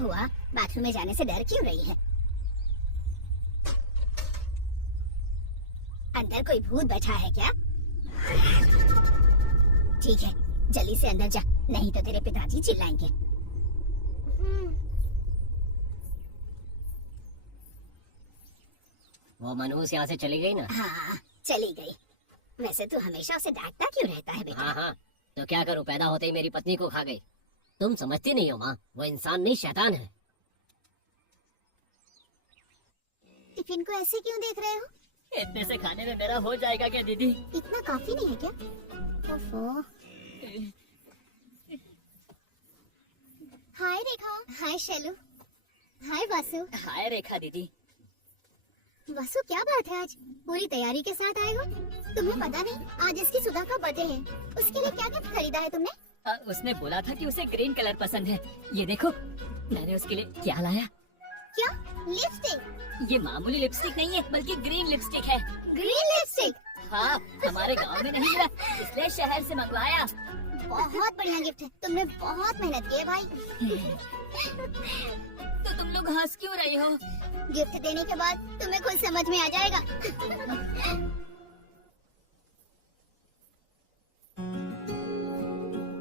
हुआ? बाथरूम में जाने से डर क्यों रही है? अंदर कोई भूत बैठा है क्या? ठीक है, जल्दी से अंदर जा, नहीं तो तेरे पिताजी चिल्लाएंगे। वो मनहूस यहाँ से चली गई ना? हाँ, चली गई। वैसे तू हमेशा उसे डांटता क्यों रहता है बेटा? हाँ, तो क्या करूँ, पैदा होते ही मेरी पत्नी को खा गई। तुम समझती नहीं हो माँ, वो इंसान नहीं शैतान है। टिफिन को ऐसे क्यों देख रहे हो? इतने से खाने में मेरा हो जाएगा क्या दीदी? इतना काफी नहीं है क्या? ओफो। हाय रेखा। हाय शैलू। हाय वासु। हाय रेखा दीदी। वासु, क्या बात है, आज पूरी तैयारी के साथ आए हो? तुम्हें पता नहीं आज इसकी सुधा का बर्थडे है, उसके लिए क्या गिफ्ट खरीदा है तुमने? उसने बोला था कि उसे ग्रीन कलर पसंद है। ये देखो, मैंने उसके लिए क्या लाया। क्या? लिपस्टिक? ये मामूली लिपस्टिक नहीं है, बल्कि ग्रीन लिपस्टिक है। Green lipstick? हाँ, हमारे गांव में नहीं मिला, इसलिए शहर से मंगवाया। बहुत बढ़िया गिफ्ट है, तुमने बहुत मेहनत की है भाई। तो तुम लोग हंस क्यों रही हो? गिफ्ट देने के बाद तुम्हें खुद समझ में आ जाएगा।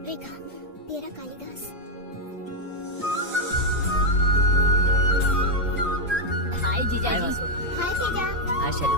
रेखा, तेरा कालिदास। हाय जीजा जी। हाय तेजा। हाय शैलू।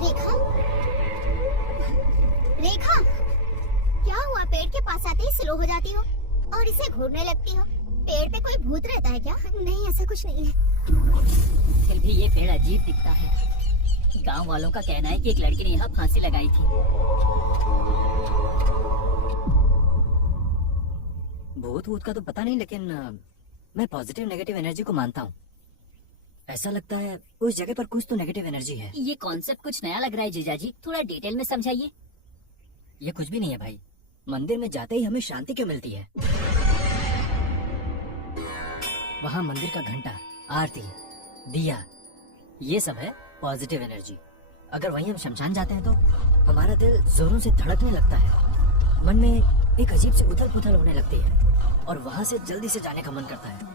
रेखा, रेखा, क्या हुआ? पेड़ के पास आते ही स्लो हो जाती हो और इसे घूरने लगती हो। पेड़ पे कोई भूत रहता है क्या? नहीं, ऐसा कुछ नहीं है। फिर भी ये पेड़ अजीब दिखता है। गांव वालों का कहना है कि एक लड़की ने यहाँ फांसी लगाई थी। भूत वूत का तो पता नहीं, लेकिन मैं पॉजिटिव नेगेटिव एनर्जी को मानता हूँ। ऐसा लगता है उस जगह पर कुछ तो नेगेटिव एनर्जी है। ये कॉन्सेप्ट कुछ नया लग रहा है जीजा जी, थोड़ा डिटेल में समझाइए। ये कुछ भी नहीं है भाई, मंदिर में जाते ही हमें शांति क्यों मिलती है। वहाँ मंदिर का घंटा, आरती, दिया, ये सब है पॉजिटिव एनर्जी। अगर वहीं हम शमशान जाते हैं तो हमारा दिल जोरों से धड़कने लगता है, मन में एक अजीब सी उथल पुथल होने लगती है और वहाँ से जल्दी से जाने का मन करता है।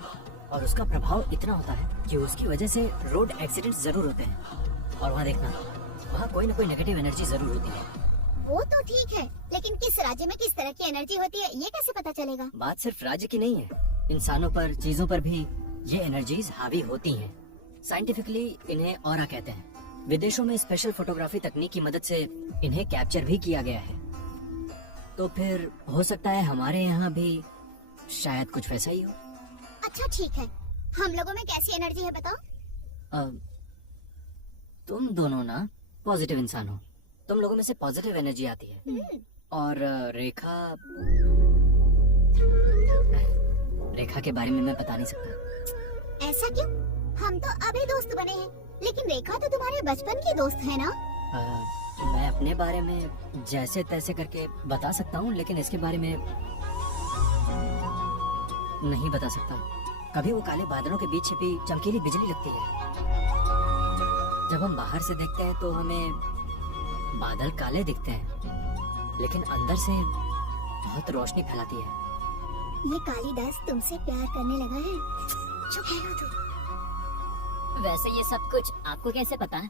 और उसका प्रभाव इतना होता है कि उसकी वजह से रोड एक्सीडेंट जरूर होते हैं। और वहाँ देखना, वहाँ कोई न कोई नेगेटिव एनर्जी जरूर होती है। वो तो ठीक है, लेकिन किस राज्य में किस तरह की एनर्जी होती है ये कैसे पता चलेगा? बात सिर्फ राज्य की नहीं है, इंसानों पर, चीजों पर भी ये एनर्जीज हावी होती हैं। साइंटिफिकली इन्हें ऑरा कहते हैं। विदेशों में स्पेशल फोटोग्राफी तकनीक की मदद से इन्हें कैप्चर भी किया गया है। तो फिर हो सकता है हमारे यहाँ भी शायद कुछ वैसा ही हो। अच्छा ठीक है, हम लोगों में कैसी एनर्जी है बताओ? तुम दोनों ना पॉजिटिव इंसान हो, तुम लोगों में से पॉजिटिव एनर्जी आती है। और रेखा के बारे में मैं बता नहीं सकता। ऐसा क्यों? हम तो अभी दोस्त बने हैं, लेकिन रेखा तो तुम्हारे बचपन की दोस्त है ना? मैं अपने बारे में जैसे तैसे करके बता सकता हूँ, लेकिन इसके बारे में नहीं बता सकता। कभी वो काले बादलों के बीच छिपी चमकीली बिजली लगती है। जब हम बाहर से देखते हैं तो हमें बादल काले दिखते हैं, लेकिन अंदर से बहुत रोशनी फैलाती है। ये कालिदास तुमसे प्यार करने लगा है। चुप रहना तू। वैसे ये सब कुछ आपको कैसे पता है?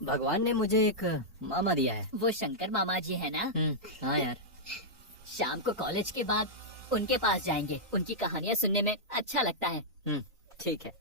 भगवान ने मुझे एक मामा दिया है। वो शंकर मामा जी है ना? हाँ यार। शाम को कॉलेज के बाद उनके पास जाएंगे, उनकी कहानियाँ सुनने में अच्छा लगता है। ठीक है।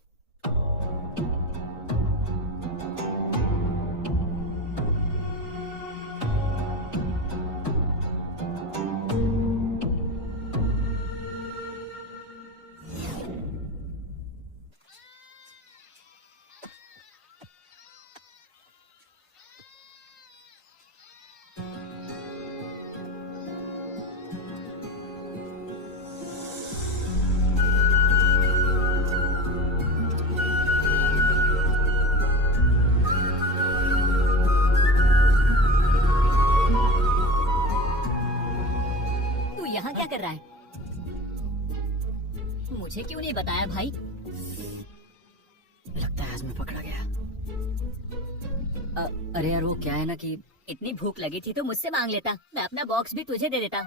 कर रहा है? मुझे क्यों नहीं बताया भाई? लगता है आज मैं पकड़ा गया। अरे यार वो क्या है ना कि इतनी भूख लगी थी तो मुझसे मांग लेता, मैं अपना बॉक्स भी तुझे दे देता।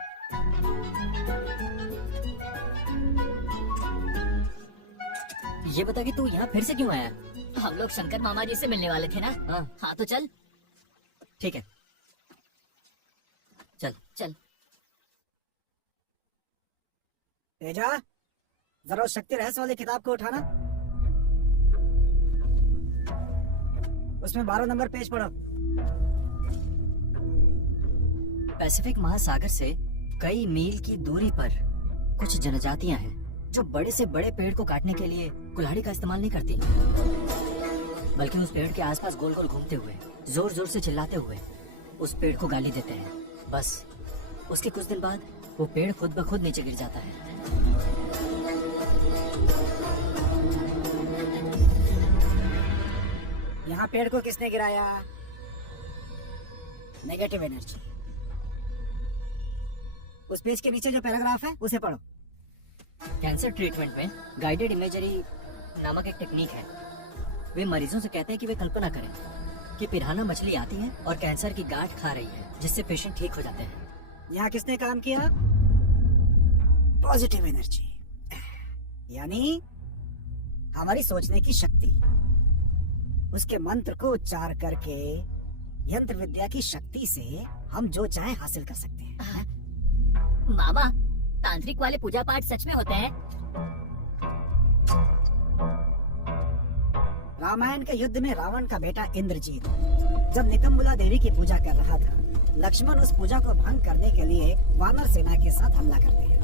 ये बता कि तू यहाँ फिर से क्यों आया? हम लोग शंकर मामा जी से मिलने वाले थे ना। हाँ हाँ तो चल ठीक है, चल। चल। तेजा, जरा उस शक्ति रहस्य वाली किताब को उठाना। उसमें 12 नंबर पेज पढ़ो। पैसिफिक महासागर से कई मील की दूरी पर कुछ जनजातियां हैं जो बड़े से बड़े पेड़ को काटने के लिए कुल्हाड़ी का इस्तेमाल नहीं करती, बल्कि उस पेड़ के आसपास गोल गोल घूमते हुए जोर जोर से चिल्लाते हुए उस पेड़ को गाली देते हैं। बस उसके कुछ दिन बाद वो पेड़ खुद ब खुद नीचे गिर जाता है। यहाँ पेड़ को किसने गिराया? Negative energy. उस पेज के नीचे जो पैराग्राफ है उसे पढ़ो। कैंसर ट्रीटमेंट में गाइडेड इमेजरी नामक एक टेक्निक है। वे मरीजों से कहते हैं कि वे कल्पना करें कि पिरान्हा मछली आती है और कैंसर की गांठ खा रही है, जिससे पेशेंट ठीक हो जाते हैं। यहाँ किसने काम किया? पॉजिटिव एनर्जी, यानी हमारी सोचने की शक्ति। उसके मंत्र को उच्चार करके यंत्र विद्या की शक्ति से हम जो चाहे हासिल कर सकते हैं। मामा, तांत्रिक वाले पूजा पाठ सच में होते हैं? रामायण के युद्ध में रावण का बेटा इंद्रजीत जब निकम्बुला देवी की पूजा कर रहा था, लक्ष्मण उस पूजा को भंग करने के लिए वानर सेना के साथ हमला करते हैं।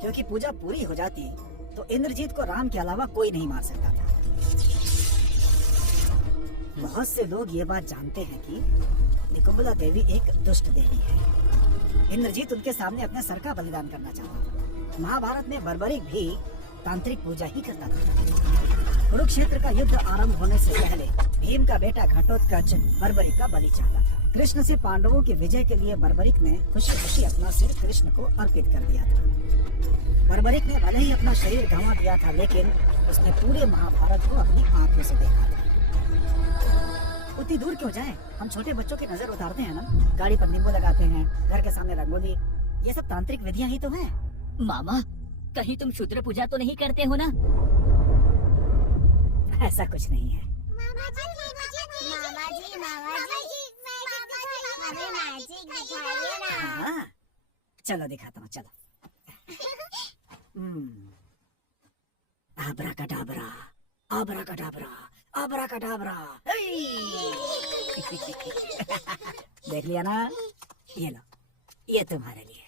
क्योंकि पूजा पूरी हो जाती तो इंद्रजीत को राम के अलावा कोई नहीं मार सकता था। बहुत से लोग ये बात जानते हैं कि निकम्बुला देवी एक दुष्ट देवी है। इंद्रजीत उनके सामने अपने सर का बलिदान करना चाहता था। महाभारत में बर्बरिक भी तांत्रिक पूजा ही करता था। कुरुक्षेत्र का युद्ध आरंभ होने से पहले भीम का बेटा घटोत्कच बर्बरिक का बलि चाहता था। कृष्ण से पांडवों की विजय के लिए बर्बरिक ने खुशी खुशी अपना सिर कृष्ण को अर्पित कर दिया था। बर्बरिक ने भले ही अपना शरीर गंवा दिया था, लेकिन उसने पूरे महाभारत को अपनी आंखों से देखा था। उतनी दूर क्यों जाए, हम छोटे बच्चों की नजर उतारते हैं ना, गाड़ी पर नींबू लगाते हैं, घर के सामने रंगोली, ये सब तांत्रिक विधियां ही तो हैं। मामा, कहीं तुम शूद्र पूजा तो नहीं करते हो ना? ऐसा कुछ नहीं है। मामा जी, हमें मैजिक दिखाइए ना। हाँ, चलो दिखाता हूँ, चलो। आब्राकडाब्रा, आब्राकडाब्रा, आब्राकडाब्रा। देख लिया ना? ये लो, ये तुम्हारे लिए।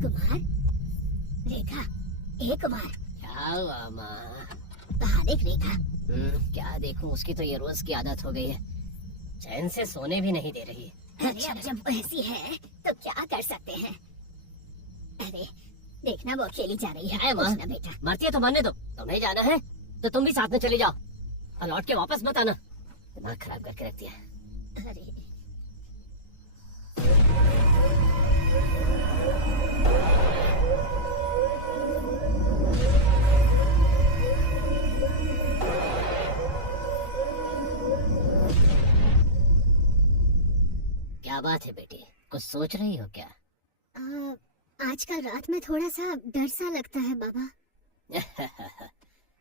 कुमार, रेखा, ए कुमार, क्या हुआ माँ? कहाँ देख रेखा? क्या देखूं, उसकी तो ये रोज की आदत हो गई है, चैन से सोने भी नहीं दे रही है। अरे अब जब ऐसी है तो क्या कर सकते हैं? अरे देखना, वो अकेली जा रही क्या है। है माँ? पूछना बेटा। मरती है तो मरने दो, तुम्हें जाना है तो तुम भी साथ में चले जाओ और लौट के वापस मत आना, दिमाग खराब करके रखती है। अरे क्या बात है बेटी, कुछ सोच रही हो क्या? आजकल रात में थोड़ा सा डर सा लगता है बाबा।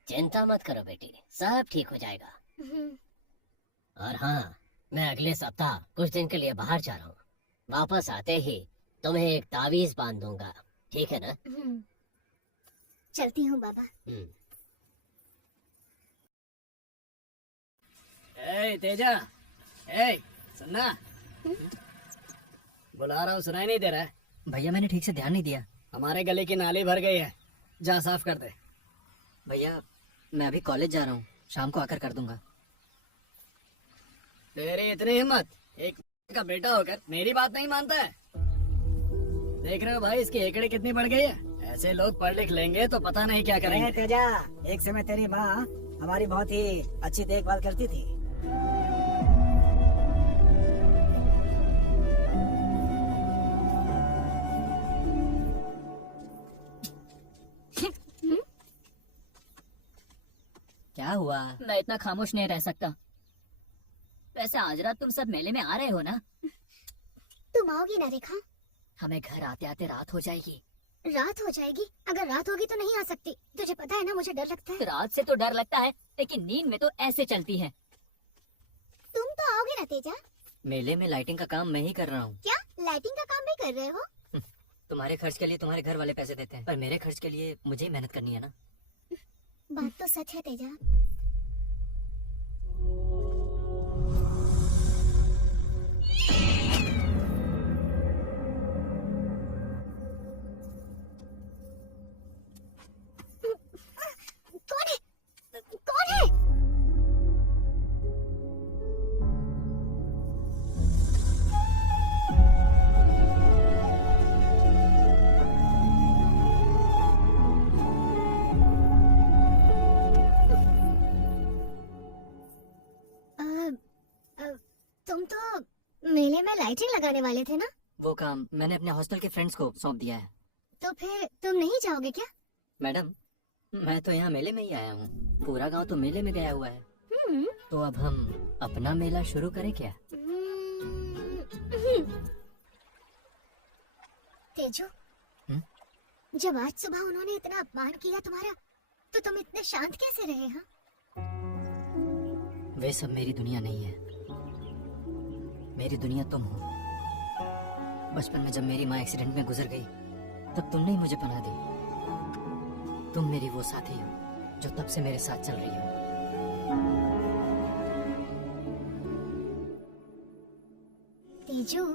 चिंता मत करो बेटी, सब ठीक हो जाएगा। और हाँ, मैं अगले सप्ताह कुछ दिन के लिए बाहर जा रहा हूँ। वापस आते ही तुम्हें एक तावीज बांध दूंगा, ठीक है ना? चलती हूँ बाबा। ए तेजा, ए सुनना, बुला रहा हूँ, सुनाई नहीं दे रहा है? भैया मैंने ठीक से ध्यान नहीं दिया। हमारे गले की नाली भर गई है, जा साफ कर दे। भैया मैं अभी कॉलेज जा रहा हूँ, शाम को आकर कर दूंगा। तेरी इतनी हिम्मत, एक का बेटा होकर मेरी बात नहीं मानता है? देख रहे हो भाई, इसकी एकड़े कितनी बढ़ गई है। ऐसे लोग पढ़ लिख लेंगे तो पता नहीं क्या करेंगे। तेजा, एक समय तेरी माँ हमारी बहुत ही अच्छी देखभाल करती थी। क्या हुआ? मैं इतना खामोश नहीं रह सकता। वैसे आज रात तुम सब मेले में आ रहे हो ना? तुम आओगी ना रेखा? हमें घर आते आते रात हो जाएगी। रात हो जाएगी? अगर रात होगी तो नहीं आ सकती। तुझे पता है ना, मुझे डर लगता है। रात से तो डर लगता है, लेकिन नींद में तो ऐसे चलती है। तुम तो आओगे ना तेजा? मेले में लाइटिंग का काम मैं ही कर रहा हूँ। क्या लाइटिंग का काम भी कर रहे हो? तुम्हारे खर्च के लिए तुम्हारे घर वाले पैसे देते हैं, पर मेरे खर्च के लिए मुझे ही मेहनत करनी है ना। बात तो सच है तेजा। कौन है? कौन है? तुम तो मेले में लाइटिंग लगाने वाले थे ना? वो काम मैंने अपने हॉस्टल के फ्रेंड्स को सौंप दिया है। तो फिर तुम नहीं जाओगे क्या? मैडम मैं तो यहाँ मेले में ही आया हूँ, पूरा गांव तो मेले में गया हुआ है। तो अब हम अपना मेला शुरू करें क्या? तेजू, जब आज सुबह उन्होंने इतना अपमान किया तुम्हारा, तो तुम इतने शांत कैसे रहे? हाँ, वे सब मेरी दुनिया नहीं है, मेरी दुनिया तुम हो। बचपन में जब मेरी माँ एक्सीडेंट में गुजर गई, तब तुमने ही मुझे पनाह दी। तुम मेरी वो साथी हो जो तब से मेरे साथ चल रही हो। तेजू,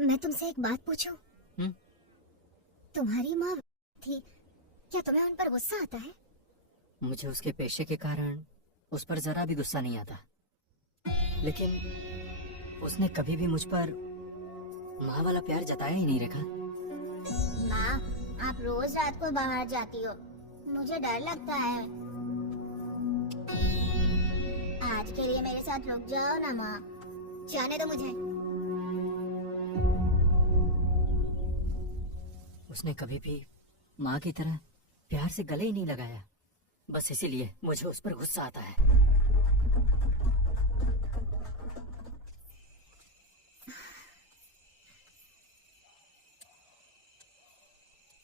मैं तुमसे एक बात पूछूं? तुम्हारी माँ थी, क्या तुम्हें उन पर गुस्सा आता है? मुझे उसके पेशे के कारण उस पर जरा भी गुस्सा नहीं आता, लेकिन उसने कभी भी मुझ पर माँ वाला प्यार जताया ही नहीं। रेखा, माँ, आप रोज रात को बाहर जाती हो, मुझे डर लगता है। आज के लिए मेरे साथ रुक जाओ ना माँ, जाने दो मुझे। उसने कभी भी माँ की तरह प्यार से गले ही नहीं लगाया, बस इसीलिए मुझे उस पर गुस्सा आता है।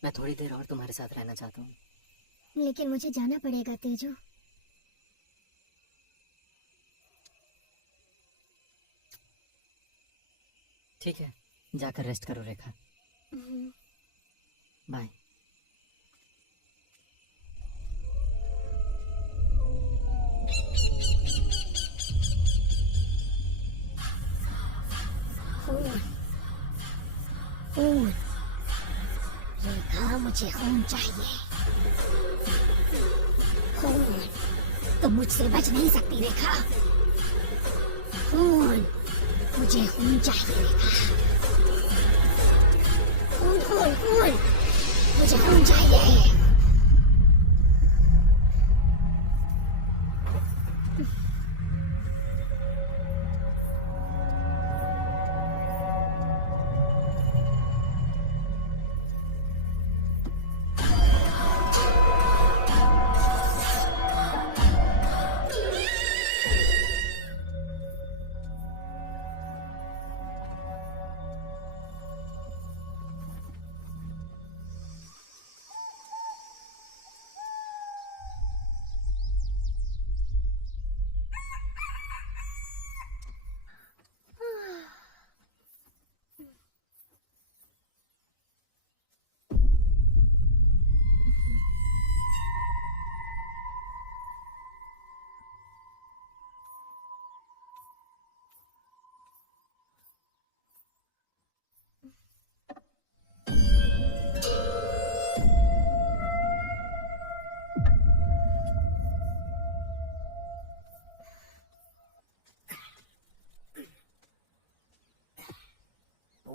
मैं थोड़ी देर और तुम्हारे साथ रहना चाहता हूँ, लेकिन मुझे जाना पड़ेगा तेजू। ठीक है, जाकर रेस्ट करो रेखा। बाय। खून, रेखा, मुझे खून चाहिए। खून, तुम मुझसे बच नहीं सकती रेखा। खून, मुझे खून चाहिए रेखा। खून, खून, खून, मुझे खून चाहिए।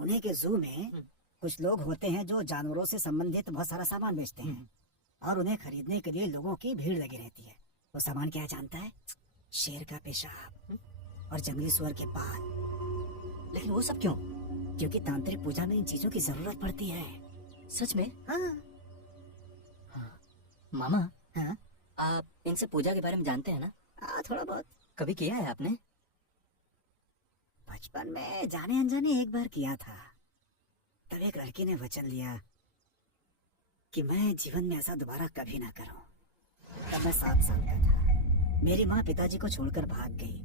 पुणे के जू में कुछ लोग होते हैं जो जानवरों से संबंधित बहुत सारा सामान बेचते हैं और उन्हें खरीदने के लिए लोगों की भीड़ लगी रहती है। वो सामान क्या है जानता है? शेर का पेशाब और जंगली सुअर के बाल। लेकिन वो सब क्यों? क्योंकि तांत्रिक पूजा में इन चीजों की जरूरत पड़ती है। सच में? हाँ। मामा, हाँ? आप इनसे पूजा के बारे में जानते हैं ना? थोड़ा बहुत। कभी किया है आपने? बचपन में जाने अनजाने एक बार किया था। तब एक लड़की ने वचन लिया कि मैं जीवन में ऐसा दोबारा कभी ना करूं। तब मैं 7 साल का था। मेरी माँ पिताजी को छोड़कर भाग गई।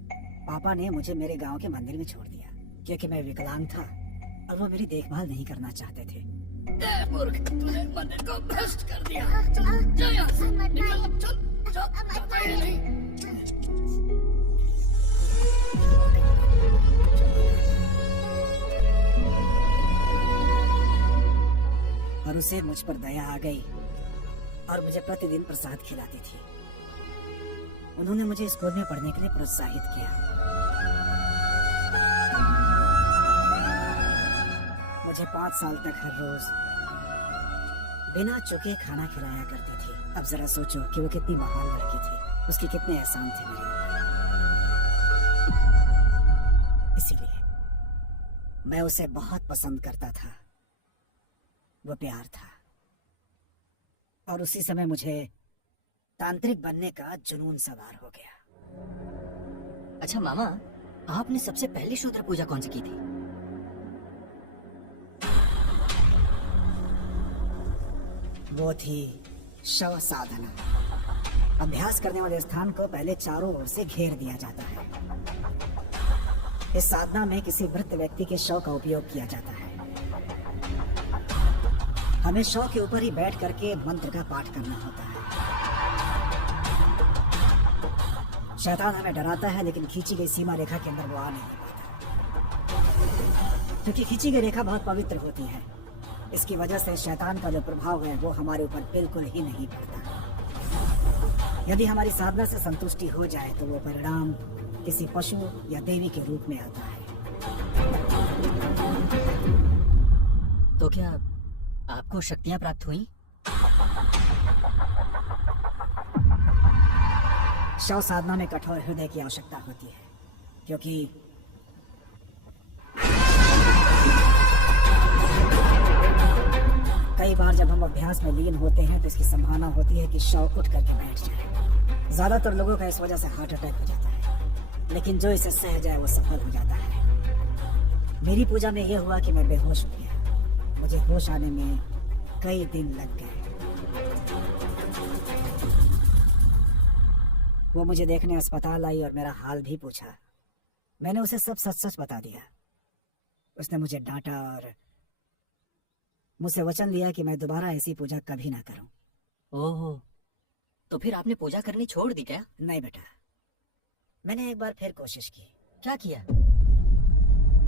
पापा ने मुझे मेरे गांव के मंदिर में छोड़ दिया क्योंकि मैं विकलांग था और वो मेरी देखभाल नहीं करना चाहते थे। मूर्ख, तूने मंदिर को भ्रष्ट कर दिया। चल, जा यहाँ से। निकल, चल, जाता ही नहीं। और उसे मुझ पर दया आ गई और मुझे प्रतिदिन प्रसाद खिलाती थी। उन्होंने मुझे स्कूल में पढ़ने के लिए प्रोत्साहित किया। मुझे 5 साल तक हर रोज बिना चुके खाना खिलाया करती थी। अब जरा सोचो कि वो कितनी महान लड़की थी, उसके कितने एहसान थे मेरे ऊपर। इसीलिए मैं उसे बहुत पसंद करता था। वो प्यार था और उसी समय मुझे तांत्रिक बनने का जुनून सवार हो गया। अच्छा मामा, आपने सबसे पहली शूद्र पूजा कौन सी की थी? वो थी शव साधना। अभ्यास करने वाले स्थान को पहले चारों ओर से घेर दिया जाता है। इस साधना में किसी मृत व्यक्ति के शव का उपयोग किया जाता है। हमें शव के ऊपर ही बैठ करके मंत्र का पाठ करना होता है। शैतान हमें डराता है लेकिन खींची गई सीमा रेखा के अंदर वो आ नहीं पाता, क्योंकि खींची गई रेखा बहुत पवित्र होती है। इसकी वजह से शैतान का जो प्रभाव है वो हमारे ऊपर बिल्कुल ही नहीं पड़ता। यदि हमारी साधना से संतुष्टि हो जाए तो वो परिणाम किसी पशु या देवी के रूप में आता है। तो क्या आपको शक्तियां प्राप्त हुई? शव साधना में कठोर हृदय की आवश्यकता होती है, क्योंकि कई बार जब हम अभ्यास में लीन होते हैं तो इसकी संभावना होती है कि शव उठ करके बैठ जाए। ज्यादातर लोगों का इस वजह से हार्ट अटैक हो जाता है, लेकिन जो इसे सह जाए वो सफल हो जाता है। मेरी पूजा में यह हुआ कि मैं बेहोश हो गया। मुझे होश आने में कई दिन लग गए। वो मुझे देखने अस्पताल आई और मेरा हाल भी पूछा। मैंने उसे सब सच सच बता दिया। उसने मुझे डांटा और मुझसे वचन लिया कि मैं दोबारा ऐसी पूजा कभी ना करूं। ओह, तो फिर आपने पूजा करनी छोड़ दी क्या? नहीं बेटा, मैंने एक बार फिर कोशिश की। क्या किया?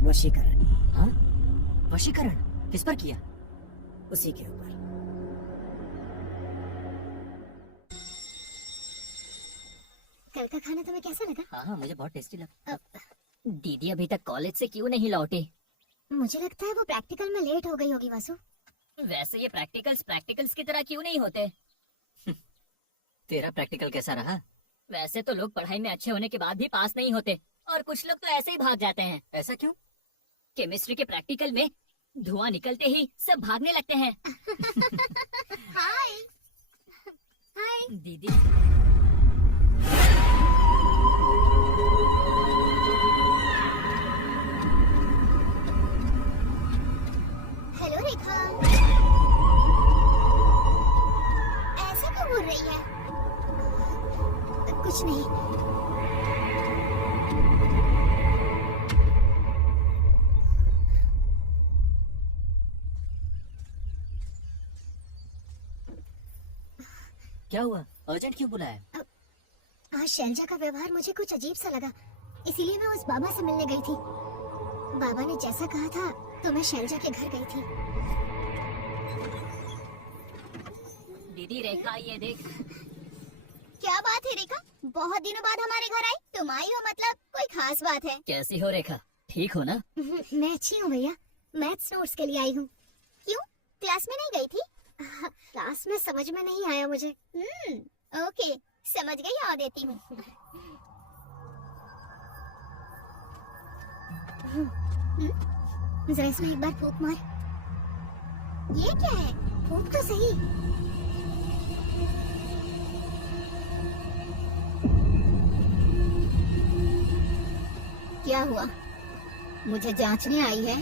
वशीकरण। हाँ? वशीकरण किस पर किया? उसी के ऊपर। कल का खाना तुम्हें कैसा लगा? हाँ, मुझे बहुत टेस्टी लगा। दीदी अभी तक कॉलेज से क्यों नहीं लौटी? मुझे लगता है वो प्रैक्टिकल में लेट हो गई होगी वासु। वैसे ये प्रैक्टिकल्स की तरह क्यों नहीं होते? तेरा प्रैक्टिकल कैसा रहा? वैसे तो लोग पढ़ाई में अच्छे होने के बाद भी पास नहीं होते और कुछ लोग तो ऐसे ही भाग जाते हैं। ऐसा क्यों? केमिस्ट्री के प्रैक्टिकल में धुआं निकलते ही सब भागने लगते हैं। हाय हाय दीदी, हेलो रेखा। ऐसा क्यों बोल रही है? कुछ नहीं। क्या हुआ? अर्जेंट क्यों बुलाया? आज शैलजा का व्यवहार मुझे कुछ अजीब सा लगा, इसीलिए मैं उस बाबा से मिलने गई थी। बाबा ने जैसा कहा था तो मैं शैलजा के घर गई थी। दीदी रेखा ये देख। क्या बात है रेखा? बहुत दिनों बाद हमारे घर आई। तुम आई हो मतलब कोई खास बात है? कैसी हो रेखा? ठीक हो ना? मैं अच्छी हूँ भैया। मैथ्स नोट्स के लिए आई हूँ। क्यों, क्लास में नहीं गई थी? क्लास में समझ में नहीं आया मुझे। ओके, समझ गई, आ देती हूँ। जरा इसमें एक बार फूंक मार। ये क्या है? फूंक तो सही। क्या हुआ? मुझे जांचने आई है?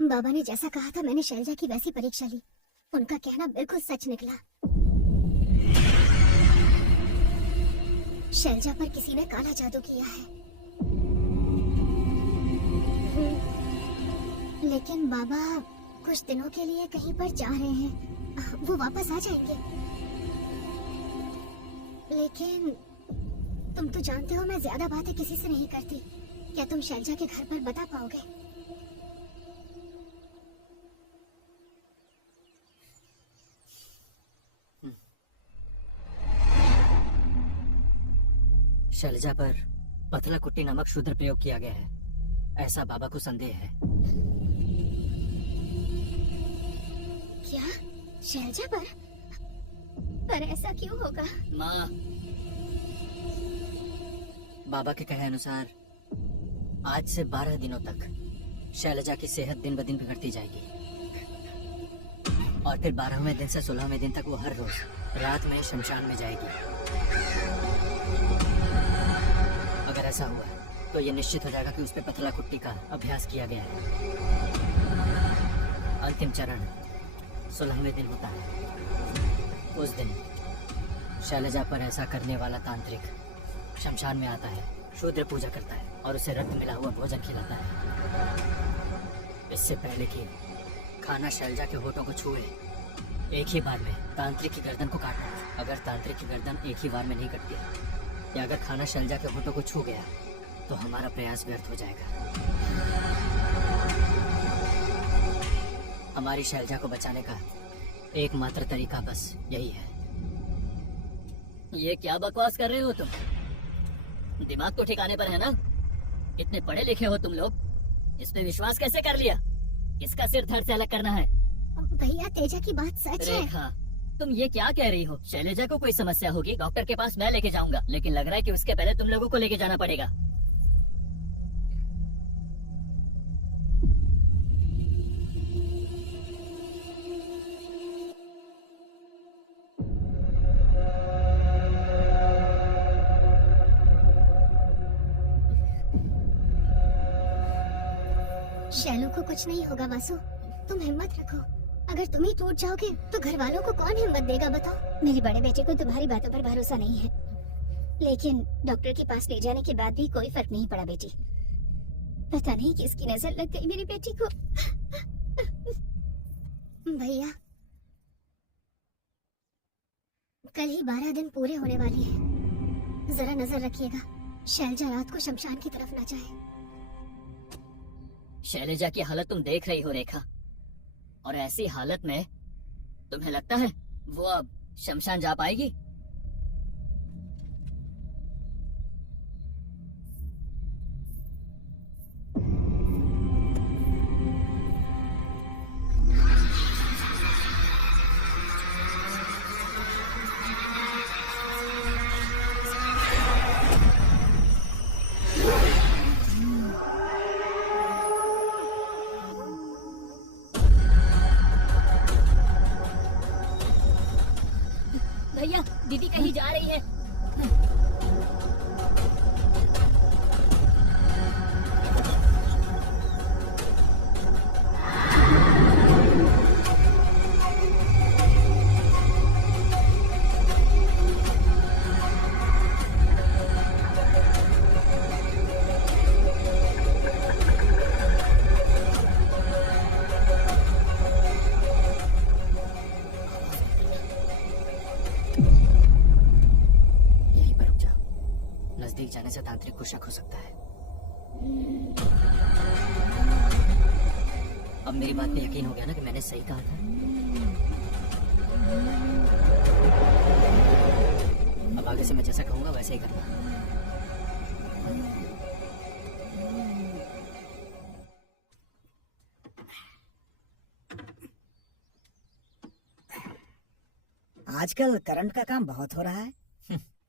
बाबा ने जैसा कहा था मैंने शैलजा की वैसी परीक्षा ली। उनका कहना बिल्कुल सच निकला। शैलजा पर किसी ने काला जादू किया है। लेकिन बाबा कुछ दिनों के लिए कहीं पर जा रहे हैं। वो वापस आ जाएंगे। लेकिन तुम तो जानते हो मैं ज्यादा बातें किसी से नहीं करती। क्या तुम शैलजा के घर पर बता पाओगे? शैलजा पर पतला कुट्टी नामक शूद्र प्रयोग किया गया है, ऐसा बाबा को संदेह है। क्या? शैलजा पर? पर ऐसा क्यों होगा? माँ, बाबा के कहे अनुसार आज से 12 दिनों तक शैलजा की सेहत दिन ब दिन बिगड़ती जाएगी और फिर 12वें दिन से 16वें दिन तक वो हर रोज रात में शमशान में जाएगी। अगर ऐसा हुआ तो ये निश्चित हो जाएगा कि उस पे पतला कुट्टी का अभ्यास किया गया है। अंतिम चरण 16वें दिन होता है। उस दिन शैलजा पर ऐसा करने वाला तांत्रिक शमशान में आता है, शूद्र पूजा करता है और उसे रक्त मिला हुआ भोजन खिलाता है। इससे पहले कि खाना शैलजा के होठों को छुए, एक ही बार में तांत्रिक की गर्दन को काटना है। अगर तांत्रिक की गर्दन एक ही बार में नहीं कटती या अगर खाना शैलजा के होठों को छू गया तो हमारा प्रयास व्यर्थ हो जाएगा। हमारी शैलजा को बचाने का एकमात्र तरीका बस यही है। ये क्या बकवास कर रहे हो तुम? दिमाग तो ठिकाने पर है ना? इतने पढ़े लिखे हो तुम लोग, इस पे विश्वास कैसे कर लिया? किसका सिर धड़ से अलग करना है? भैया तेजा की बात सच है। रेखा, तुम ये क्या कह रही हो? शैलजा को कोई समस्या होगी, डॉक्टर के पास मैं लेके जाऊंगा, लेकिन लग रहा है कि उसके पहले तुम लोगों को लेके जाना पड़ेगा। शैलू को कुछ नहीं होगा वासु, तुम हिम्मत रखो। अगर तुम ही टूट जाओगे तो घर वालों को कौन हिम्मत देगा बताओ? मेरे बड़े बेटे को तुम्हारी बातों पर भरोसा नहीं है, लेकिन डॉक्टर के पास ले जाने के बाद भी कोई फर्क नहीं पड़ा बेटी। पता नहीं किसकी नजर लग गई मेरी बेटी को। भैया कल ही 12 दिन पूरे होने वाले हैं, जरा नजर रखिएगा शैलजा रात को शमशान की तरफ ना जाए। शैलजा की हालत तुम देख रही हो रेखा, और ऐसी हालत में तुम्हें लगता है वो अब शमशान जा पाएगी? भैया दीदी कहीं जा रही है। करने से तांत्रिक को शक हो सकता है। अब मेरी बात पे यकीन हो गया ना कि मैंने सही कहा था। अब आगे से मैं जैसा कहूंगा वैसे ही करना। आजकल करंट का काम बहुत हो रहा है।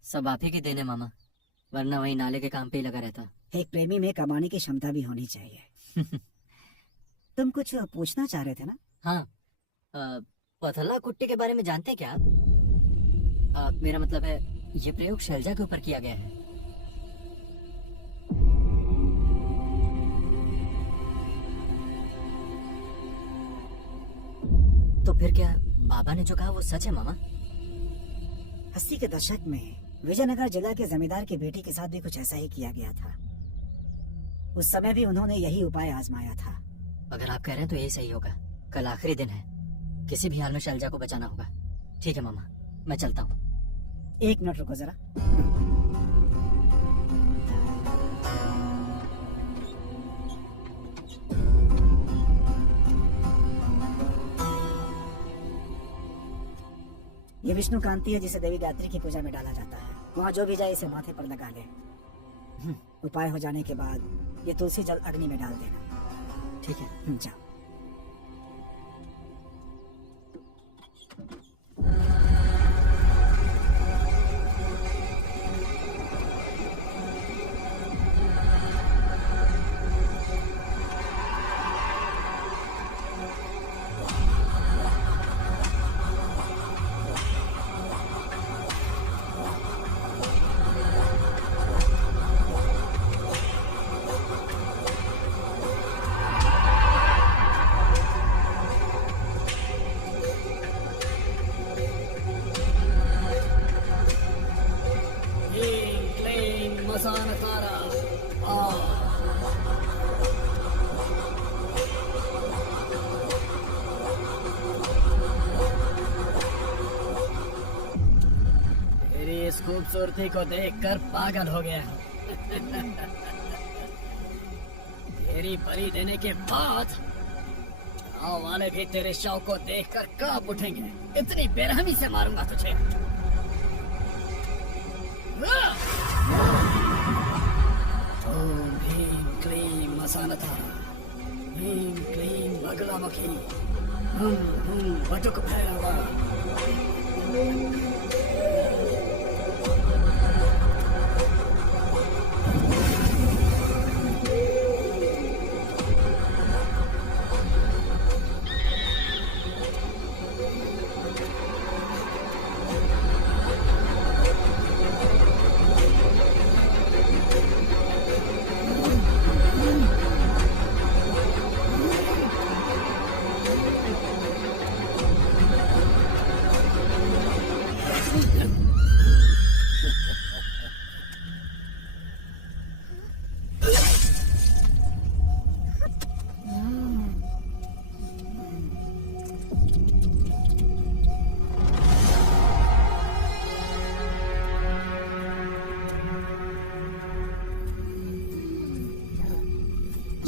सब आप ही की देने मामा, वरना वही नाले के काम पे ही लगा रहता। एक प्रेमी में कमाने की क्षमता भी होनी चाहिए। तुम कुछ पूछना चाह रहे थे ना? हाँ, पथला कुट्टी के बारे में जानते हैं क्या आप? मेरा मतलब है ये प्रयोग शैलजा के ऊपर किया गया है। तो फिर क्या बाबा ने जो कहा वो सच है मामा? 80 के दशक में विजयनगर जिला के जमींदार की बेटी के साथ भी कुछ ऐसा ही किया गया था। उस समय भी उन्होंने यही उपाय आजमाया था। अगर आप कह रहे हैं तो यही सही होगा। कल आखिरी दिन है, किसी भी हाल में शैलजा को बचाना होगा। ठीक है मामा, मैं चलता हूँ। 1 मिनट रुको जरा। ये विष्णु कांति है जिसे देवी गायत्री की पूजा में डाला जाता है। वहाँ जो भी जाए इसे माथे पर लगा ले। उपाय हो जाने के बाद ये तुलसी जल अग्नि में डाल देना। ठीक है, जाओ। इस खूबसूरती को देखकर पागल हो गया। तेरी बलि देने के बाद गाँव वाले भी तेरे शव को देखकर कांप उठेंगे। इतनी बेरहमी से मारूंगा तुझे। ओम ह्रीं क्लीं मसानथा, ह्रीं क्लीं बगलामुखी, हुं हुं बटुक भैरवा।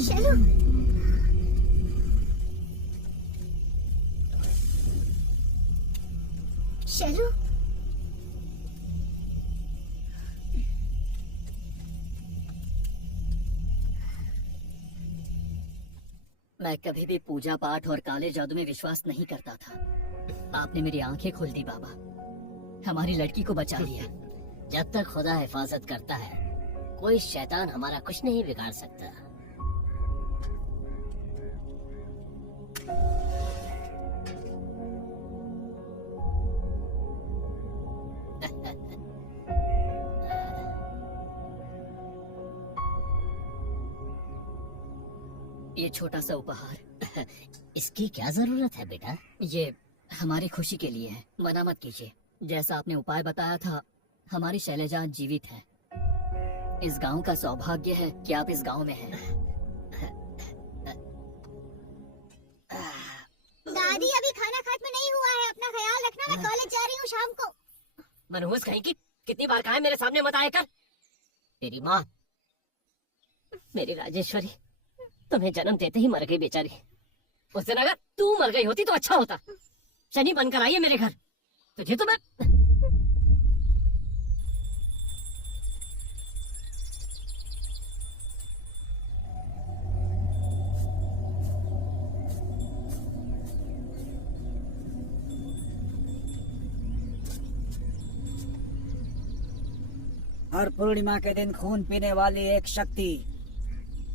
शैलू, शैलू, मैं कभी भी पूजा पाठ और काले जादू में विश्वास नहीं करता था। आपने मेरी आंखें खोल दी बाबा, हमारी लड़की को बचा लिया। जब तक खुदा हिफाजत करता है, कोई शैतान हमारा कुछ नहीं बिगाड़ सकता। ये छोटा सा उपहार, इसकी क्या जरूरत है बेटा? ये हमारी खुशी के लिए है, मना मत कीजिए। जैसा आपने उपाय बताया था, हमारी शैलजा जीवित है। इस गांव का सौभाग्य है कि आप इस गांव में हैं। दादी अभी खाना खत्म नहीं हुआ है, अपना ख्याल रखना। मैं कॉलेज जा रही हूँ शाम को। मनहूस कहीं की, कितनी बार कहा है मेरे सामने मत आया कर। तेरी माँ, मेरी राजेश्वरी तुम्हें जन्म देते ही मर गई बेचारी। उस दिन अगर तू मर गई होती तो अच्छा होता। शनि बनकर आई है मेरे घर, तुझे तो मैं हर पूर्णिमा के दिन खून पीने वाली एक शक्ति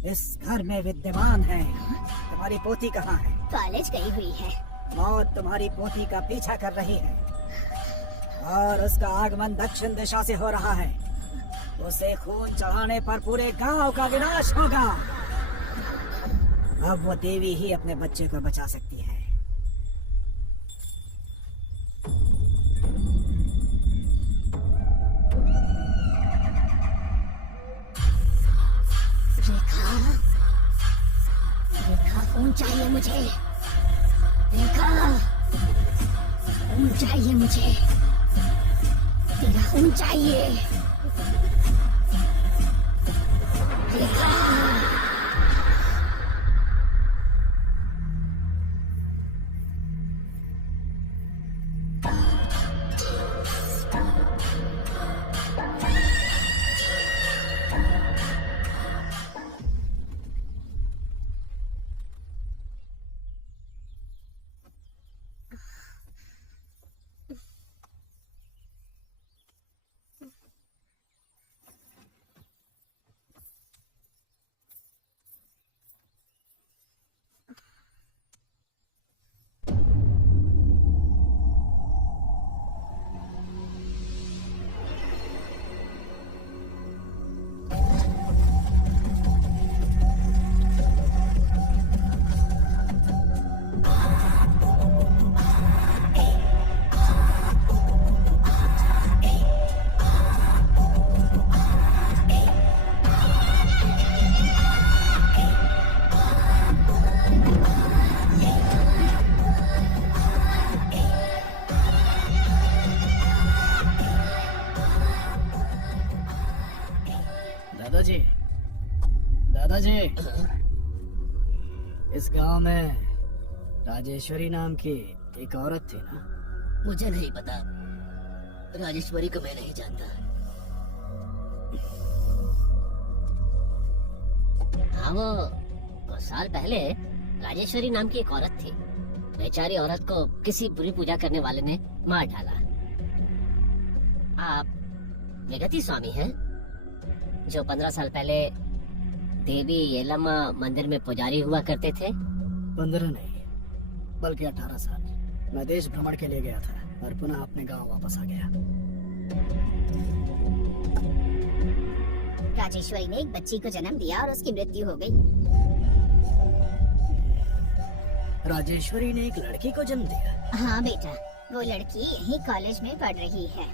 इस घर में विद्यमान है। तुम्हारी पोती कहाँ है? कॉलेज गई हुई है। मौत तुम्हारी पोती का पीछा कर रही है और उसका आगमन दक्षिण दिशा से हो रहा है। उसे खून चढ़ाने पर पूरे गांव का विनाश होगा। अब वो देवी ही अपने बच्चे को बचा सकती है। रेखा, रेखा खून चाहिए मुझे। रेखा खून चाहिए मुझे। तेरा खून चाहिए। रेखा, दादाजी, दादाजी, इस गांव में राजेश्वरी नाम की एक औरत थी ना? मुझे नहीं पता। राजेश्वरी को मैं नहीं जानता। हाँ, वो कुछ साल पहले राजेश्वरी नाम की एक औरत थी। बेचारी औरत को किसी बुरी पूजा करने वाले ने मार डाला। आप विगति स्वामी हैं, जो 15 साल पहले देवी येलम्मा मंदिर में पुजारी हुआ करते थे? 15 नहीं, बल्कि 18 साल। मैं देश भ्रमण के लिए गया था और पुनः अपने गांव वापस आ गया। राजेश्वरी ने एक बच्ची को जन्म दिया और उसकी मृत्यु हो गई। राजेश्वरी ने एक लड़की को जन्म दिया? हाँ बेटा, वो लड़की यहीं कॉलेज में पढ़ रही है।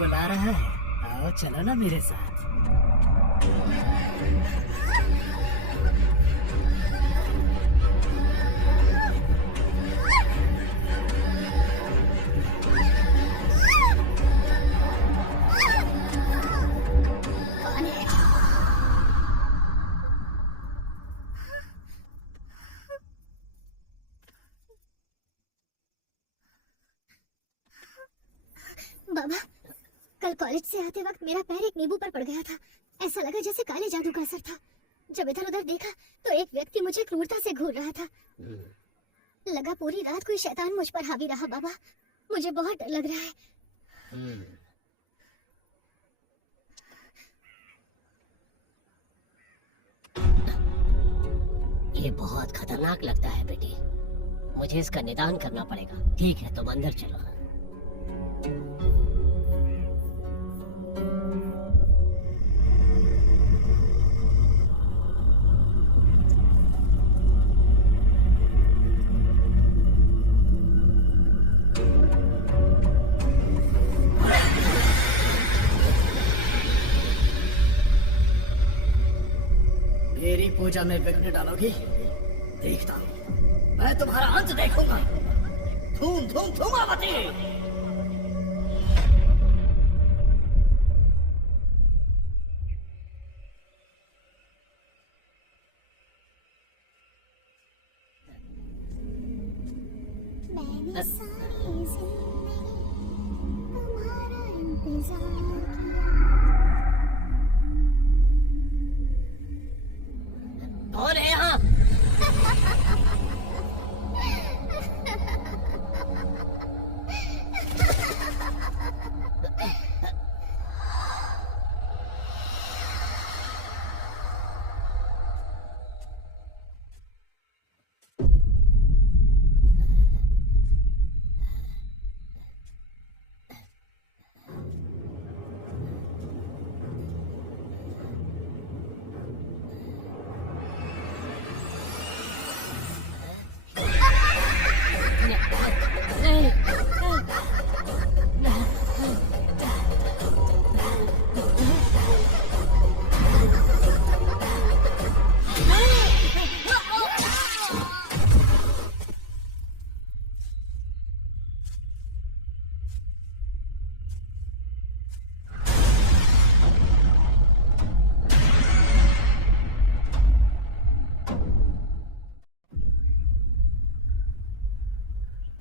बुला रहा है, आओ चलो ना मेरे साथ। कौन है? बाबा, कल कॉलेज से आते वक्त मेरा पैर एक नींबू पर पड़ गया था। ऐसा लगा जैसे काले जादू का असर था। जब इधर उधर देखा तो एक व्यक्ति मुझे क्रूरता से घूर रहा था। लगा पूरी रात कोई शैतान मुझ पर हावी रहा। बाबा, मुझे बहुत डर लग रहा है। ये बहुत खतरनाक लगता है बेटी, मुझे इसका निदान करना पड़ेगा। ठीक है, तुम अंदर चलो। मेरी पूजा में विघ्न डालोगी, देखता हूँ मैं तुम्हारा अंत देखूंगा। धूम धूम धूमावती। मैंने सारी जिंदगी तुम्हारा इंतजार कौन है यहाँ?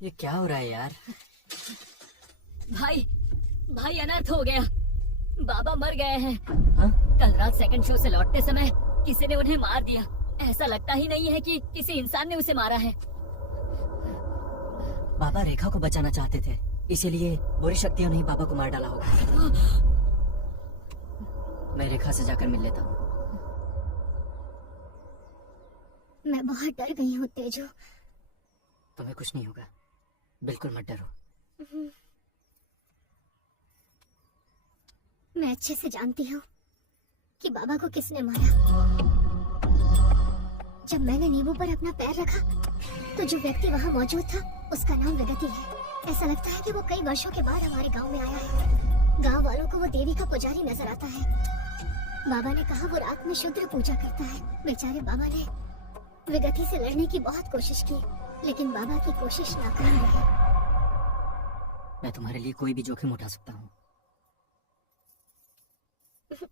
ये क्या हो रहा है यार? भाई भाई अनर्थ हो गया। बाबा मर गए हैं। हाँ? कल रात सेकंड शो से लौटते समय किसी ने उन्हें मार दिया। ऐसा लगता ही नहीं है कि किसी इंसान ने उसे मारा है। बाबा रेखा को बचाना चाहते थे, इसीलिए बुरी शक्तियों ने ही बाबा को मार डाला होगा। मैं रेखा से जाकर मिल लेता हूँ। मैं बहुत डर गई हूँ तेजू। तुम्हें कुछ नहीं होगा, बिल्कुल मत डरो। मैं अच्छे से जानती हूँ कि बाबा को किसने मारा। जब मैंने नींबू पर अपना पैर रखा तो जो व्यक्ति वहाँ मौजूद था उसका नाम विगति है। ऐसा लगता है कि वो कई वर्षों के बाद हमारे गांव में आया है। गांव वालों को वो देवी का पुजारी नजर आता है। बाबा ने कहा वो रात में शुद्र पूजा करता है। बेचारे बाबा ने विगति से लड़ने की बहुत कोशिश की, लेकिन बाबा की कोशिश नाकाम रही। मैं तुम्हारे लिए कोई भी जोखिम उठा सकता हूँ।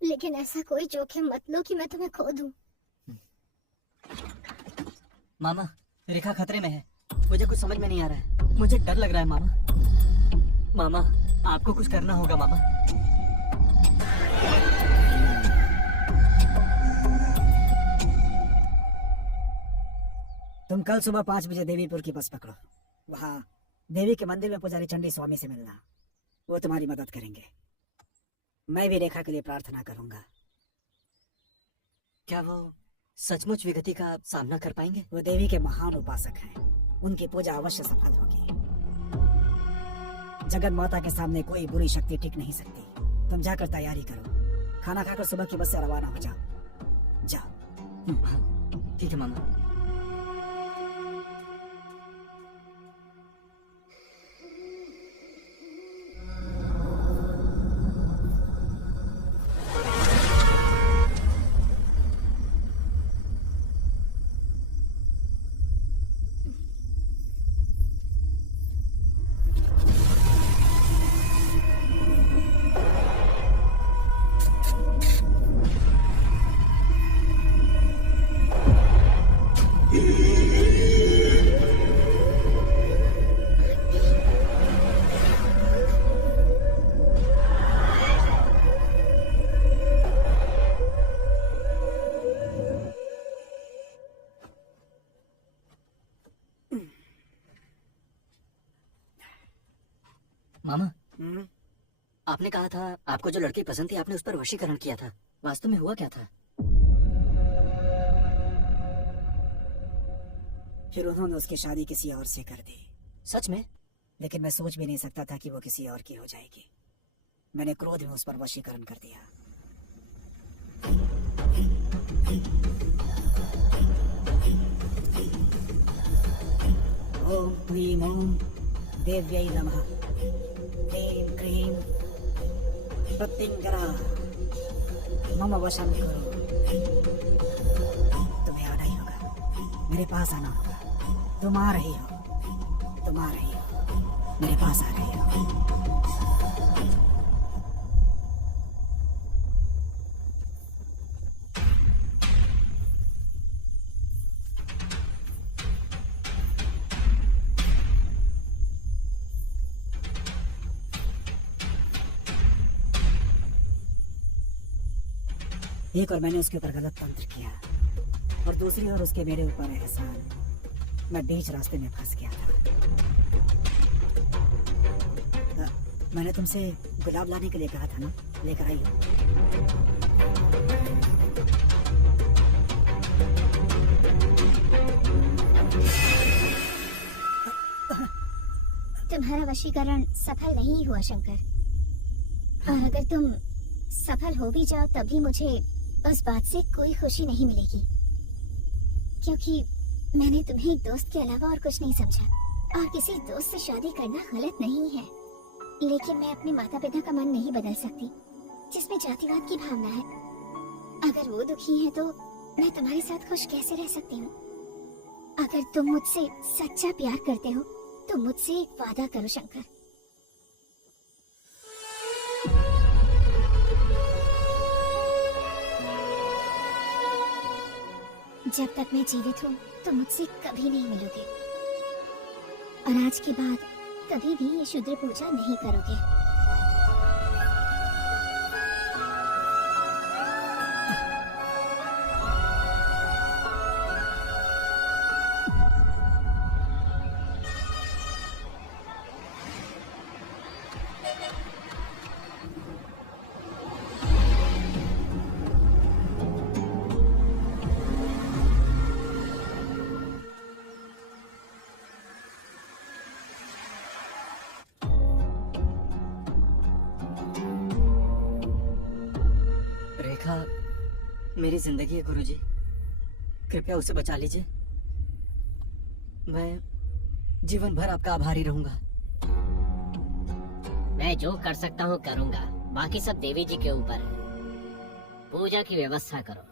लेकिन ऐसा कोई जोखिम मत लो कि मैं तुम्हें खो दूं। मामा, रेखा खतरे में है। मुझे कुछ समझ में नहीं आ रहा है। मुझे डर लग रहा है मामा। मामा, आपको कुछ करना होगा मामा। तुम कल सुबह 5 बजे देवीपुर की बस पकड़ो। वहाँ देवी के मंदिर में पुजारी चंडी स्वामी से मिलना, वो तुम्हारी मदद करेंगे। मैं भी रेखा के लिए प्रार्थना करूंगा। क्या वो सचमुच विगति का सामना कर पाएंगे? वो देवी के महान उपासक हैं, उनकी पूजा अवश्य सफल होगी। जगत माता के सामने कोई बुरी शक्ति टिक नहीं सकती। तुम जाकर तैयारी करो, खाना खाकर सुबह की बस से रवाना हो जाओ। जाओ। हाँ, ठीक है मामा। मामा, हम्म? आपने कहा था आपको जो लड़की पसंद थी आपने उस पर वशीकरण किया था। वास्तव में हुआ क्या था? फिर उन्होंने उसकी शादी किसी और से कर दी, सच में? लेकिन मैं सोच भी नहीं सकता था कि वो किसी और की हो जाएगी। मैंने क्रोध में उस पर वशीकरण कर दिया। ओम क्लीम ओम देव्यै नमः। क्लीं क्रीं प्रत्यंगरा मम वशम करो। तुम्हें आना ही होगा, मेरे पास आना होगा। तुम आ रही हो, तुम आ रही हो, मेरे पास आ रही हो। एक और मैंने उसके ऊपर गलत तंत्र किया, और दूसरी ओर उसके मेरे ऊपर एहसान। मैं बीच रास्ते में फंस गया था। मैंने तुमसे गुलाब लाने के लिए कहा था ना, लेकर आई हो। तुम्हारा वशीकरण सफल नहीं हुआ शंकर, और अगर तुम सफल हो भी जाओ तभी मुझे उस बात से कोई खुशी नहीं मिलेगी, क्योंकि मैंने तुम्हें एक दोस्त के अलावा और कुछ नहीं समझा। और किसी दोस्त से शादी करना गलत नहीं है, लेकिन मैं अपने माता पिता का मन नहीं बदल सकती, जिसमें जातिवाद की भावना है। अगर वो दुखी है तो मैं तुम्हारे साथ खुश कैसे रह सकती हूँ? अगर तुम मुझसे सच्चा प्यार करते हो तो मुझसे एक वादा करो शंकर। जब तक मैं जीवित हूँ तो मुझसे कभी नहीं मिलोगे, और आज के बाद कभी भी ये शूद्र पूजा नहीं करोगे। रेखा मेरी जिंदगी है गुरुजी, कृपया उसे बचा लीजिए। मैं जीवन भर आपका आभारी रहूंगा। मैं जो कर सकता हूँ करूँगा, बाकी सब देवी जी के ऊपर है। पूजा की व्यवस्था करो।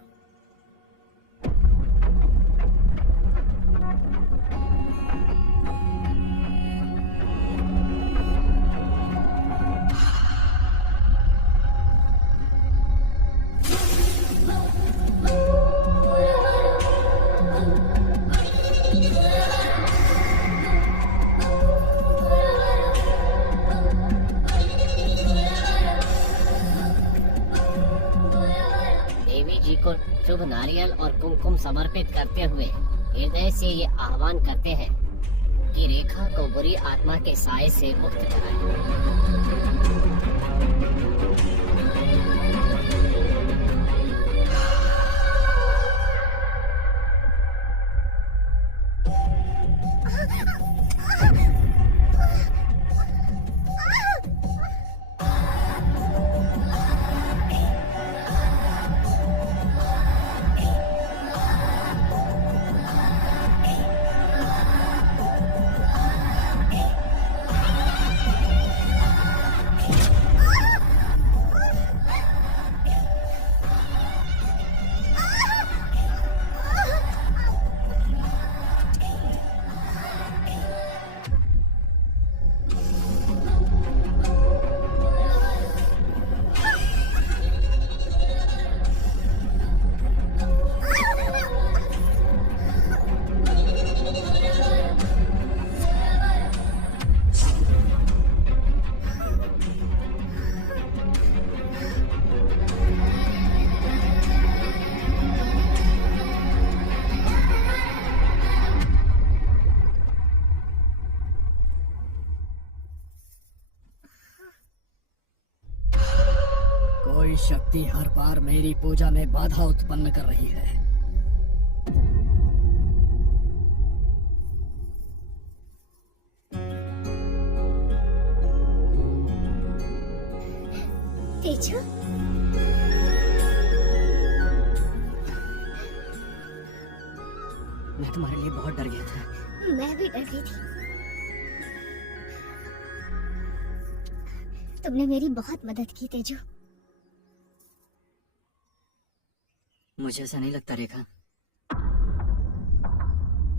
शुभ नारियल और कुमकुम समर्पित करते हुए हृदय से ये आह्वान करते हैं कि रेखा को बुरी आत्मा के साए से मुक्त कराएं। ये शक्ति हर बार मेरी पूजा में बाधा उत्पन्न कर रही है। तेजू, मैं तुम्हारे लिए बहुत डर गया था। मैं भी डर गई थी। तुमने मेरी बहुत मदद की तेजू। मुझे ऐसा नहीं लगता रेखा।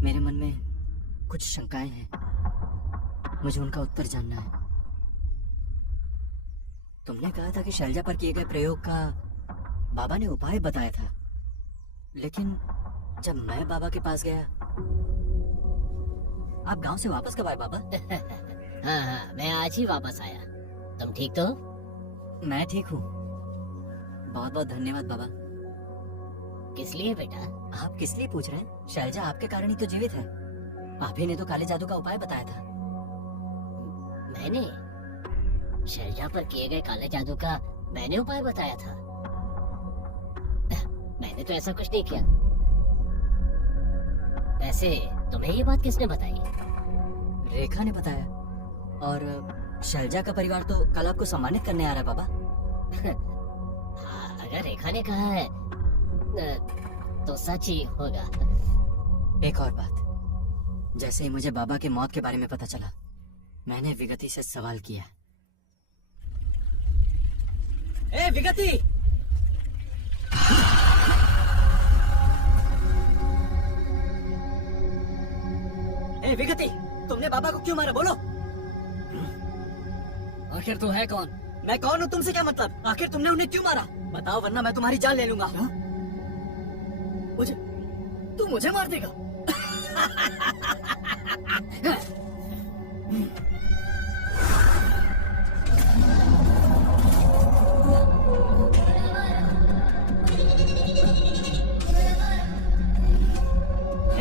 मेरे मन में कुछ शंकाएं हैं, मुझे उनका उत्तर जानना है। तुमने कहा था कि शैलजा पर किए गए प्रयोग का बाबा ने उपाय बताया था, लेकिन जब मैं बाबा के पास गया, आप गांव से वापस कब आए बाबा? हाँ हाँ, मैं आज ही वापस आया। तुम ठीक तो? मैं ठीक हूँ, बहुत बहुत धन्यवाद बाबा। किस लिए बेटा? आप किस लिए पूछ रहे हैं? शैलजा आपके कारण ही तो जीवित है। आप ही ने तो काले जादू का उपाय बताया था। मैंने शैलजा पर किए गए काले जादू का मैंने उपाय बताया था? मैंने तो ऐसा कुछ नहीं किया। वैसे तुम्हें ये बात किसने बताई? रेखा ने बताया। और शैलजा का परिवार तो कल आपको सम्मानित करने आ रहा है बाबा। हाँ, अगर रेखा ने कहा है तो सच ही होगा। एक और बात, जैसे ही मुझे बाबा के मौत के बारे में पता चला, मैंने विगति से सवाल किया। ए विगति! ए विगति, तुमने बाबा को क्यों मारा? बोलो। आखिर तू है कौन? मैं कौन हूँ तुमसे क्या मतलब? आखिर तुमने उन्हें क्यों मारा? बताओ, वरना मैं तुम्हारी जान ले लूंगा। हाँ? तू मुझे मार देगा?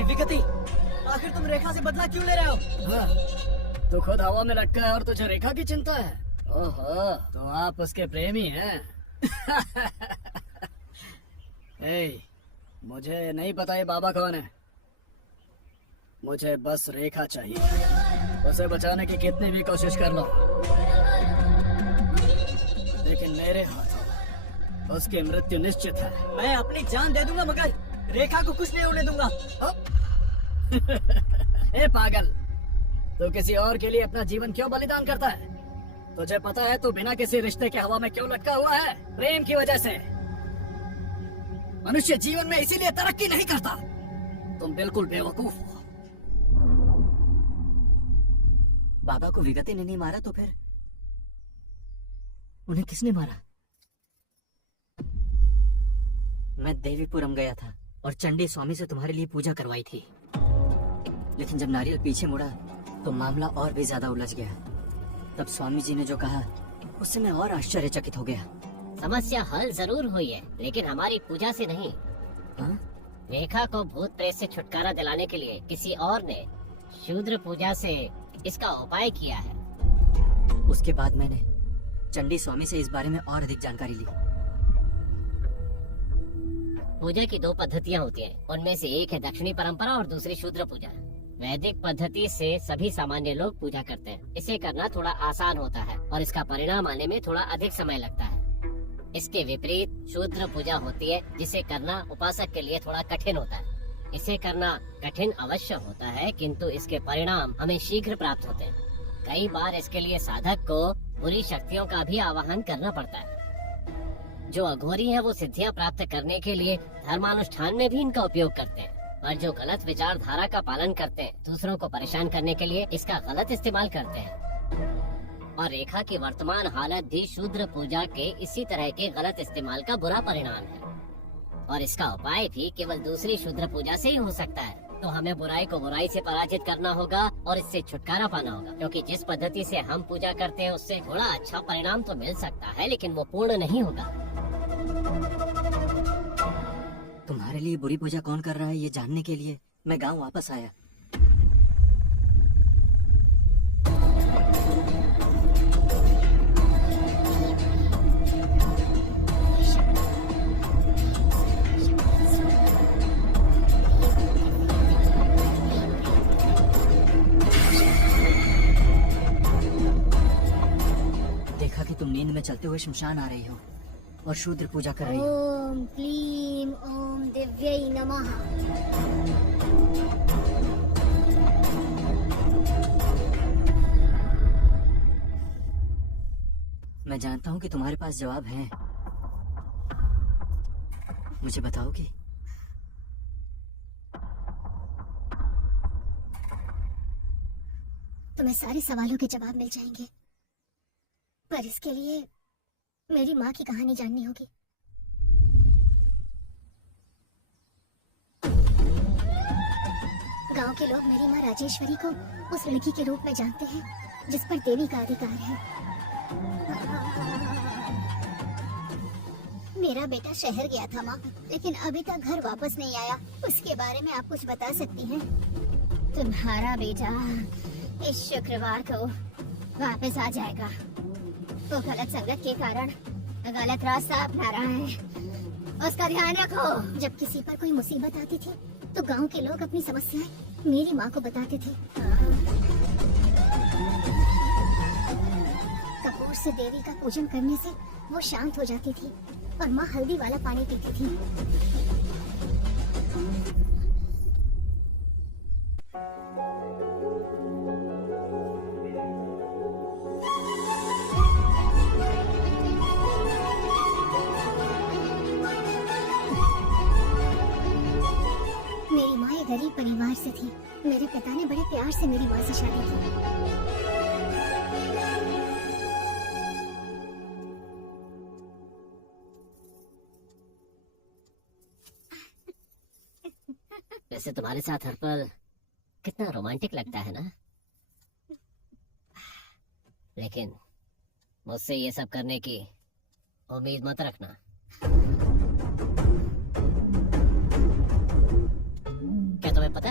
विगति, आखिर तुम रेखा से बदला क्यों ले रहे हो? हाँ, तू खुद हवा में लटका है और तुझे रेखा की चिंता है। ओहो, तो आप उसके प्रेमी हैं। ए, मुझे नहीं पता ये बाबा कौन है। मुझे बस रेखा चाहिए। उसे बचाने की कितनी भी कोशिश कर लो, लेकिन मेरे हाथों उसकी मृत्यु निश्चित है। मैं अपनी जान दे दूंगा, मगर रेखा को कुछ नहीं होने दूंगा। ए पागल, तू किसी और के लिए अपना जीवन क्यों बलिदान करता है? तुझे पता है तू बिना किसी रिश्ते के हवा में क्यों लटका हुआ है? प्रेम की वजह से। मनुष्य जीवन में इसीलिए तरक्की नहीं करता। तुम बिल्कुल बेवकूफ हो। बाबा को विगति ने नहीं मारा तो फिर उन्हें किसने मारा? मैं देवीपुरम गया था और चंडी स्वामी से तुम्हारे लिए पूजा करवाई थी, लेकिन जब नारियल पीछे मुड़ा तो मामला और भी ज्यादा उलझ गया। तब स्वामी जी ने जो कहा, उससे मैं और आश्चर्यचकित हो गया। समस्या हल जरूर हुई है, लेकिन हमारी पूजा से नहीं। हाँ? रेखा को भूत प्रेत से छुटकारा दिलाने के लिए किसी और ने शूद्र पूजा से इसका उपाय किया है। उसके बाद मैंने चंडी स्वामी से इस बारे में और अधिक जानकारी ली। पूजा की 2 पद्धतियाँ होती हैं। उनमें से एक है दक्षिणी परंपरा और दूसरी शूद्र पूजा। वैदिक पद्धति से सभी सामान्य लोग पूजा करते हैं। इसे करना थोड़ा आसान होता है और इसका परिणाम आने में थोड़ा अधिक समय लगता है। इसके विपरीत शूद्र पूजा होती है, जिसे करना उपासक के लिए थोड़ा कठिन होता है। इसे करना कठिन अवश्य होता है, किंतु इसके परिणाम हमें शीघ्र प्राप्त होते हैं। कई बार इसके लिए साधक को बुरी शक्तियों का भी आवाहन करना पड़ता है। जो अघोरी है वो सिद्धियां प्राप्त करने के लिए धर्मानुष्ठान में भी इनका उपयोग करते हैं, और जो गलत विचारधारा का पालन करते हैं, दूसरों को परेशान करने के लिए इसका गलत इस्तेमाल करते हैं। और रेखा की वर्तमान हालत भी शूद्र पूजा के इसी तरह के गलत इस्तेमाल का बुरा परिणाम है, और इसका उपाय भी केवल दूसरी शूद्र पूजा से ही हो सकता है। तो हमें बुराई को बुराई से पराजित करना होगा और इससे छुटकारा पाना होगा, क्योंकि जिस पद्धति से हम पूजा करते हैं उससे थोड़ा अच्छा परिणाम तो मिल सकता है, लेकिन वो पूर्ण नहीं होगा। तुम्हारे लिए बुरी पूजा कौन कर रहा है ये जानने के लिए मैं गांव वापस आया। नींद में चलते हुए शमशान आ रही हो और शूद्र पूजा कर रही हो। ओम क्लीम ओम दिव्यै नमः। मैं जानता हूँ कि तुम्हारे पास जवाब है, मुझे बताओगी? तुम्हें सारे सवालों के जवाब मिल जाएंगे, पर इसके लिए मेरी माँ की कहानी जाननी होगी। गांव के लोग मेरी माँ राजेश्वरी को उस लड़की के रूप में जानते हैं जिस पर देवी का अधिकार है। मेरा बेटा शहर गया था माँ, लेकिन अभी तक घर वापस नहीं आया। उसके बारे में आप कुछ बता सकती हैं? तुम्हारा बेटा इस शुक्रवार को वापस आ जाएगा। वो गलत संगत के कारण गलत रास्ता अपना रहा है, उसका ध्यान रखो। जब किसी पर कोई मुसीबत आती थी तो गांव के लोग अपनी समस्याएं मेरी माँ को बताते थे। कपूर से देवी का पूजन करने से वो शांत हो जाती थी और माँ हल्दी वाला पानी पीती थी। मेरी माँ एक गरीब परिवार से थी। मेरे पिता ने बड़े प्यार से मेरी माँ से शादी की। वैसे तुम्हारे साथ हर पल कितना रोमांटिक लगता है ना, लेकिन मुझसे ये सब करने की उम्मीद मत रखना। क्या तुम्हें पता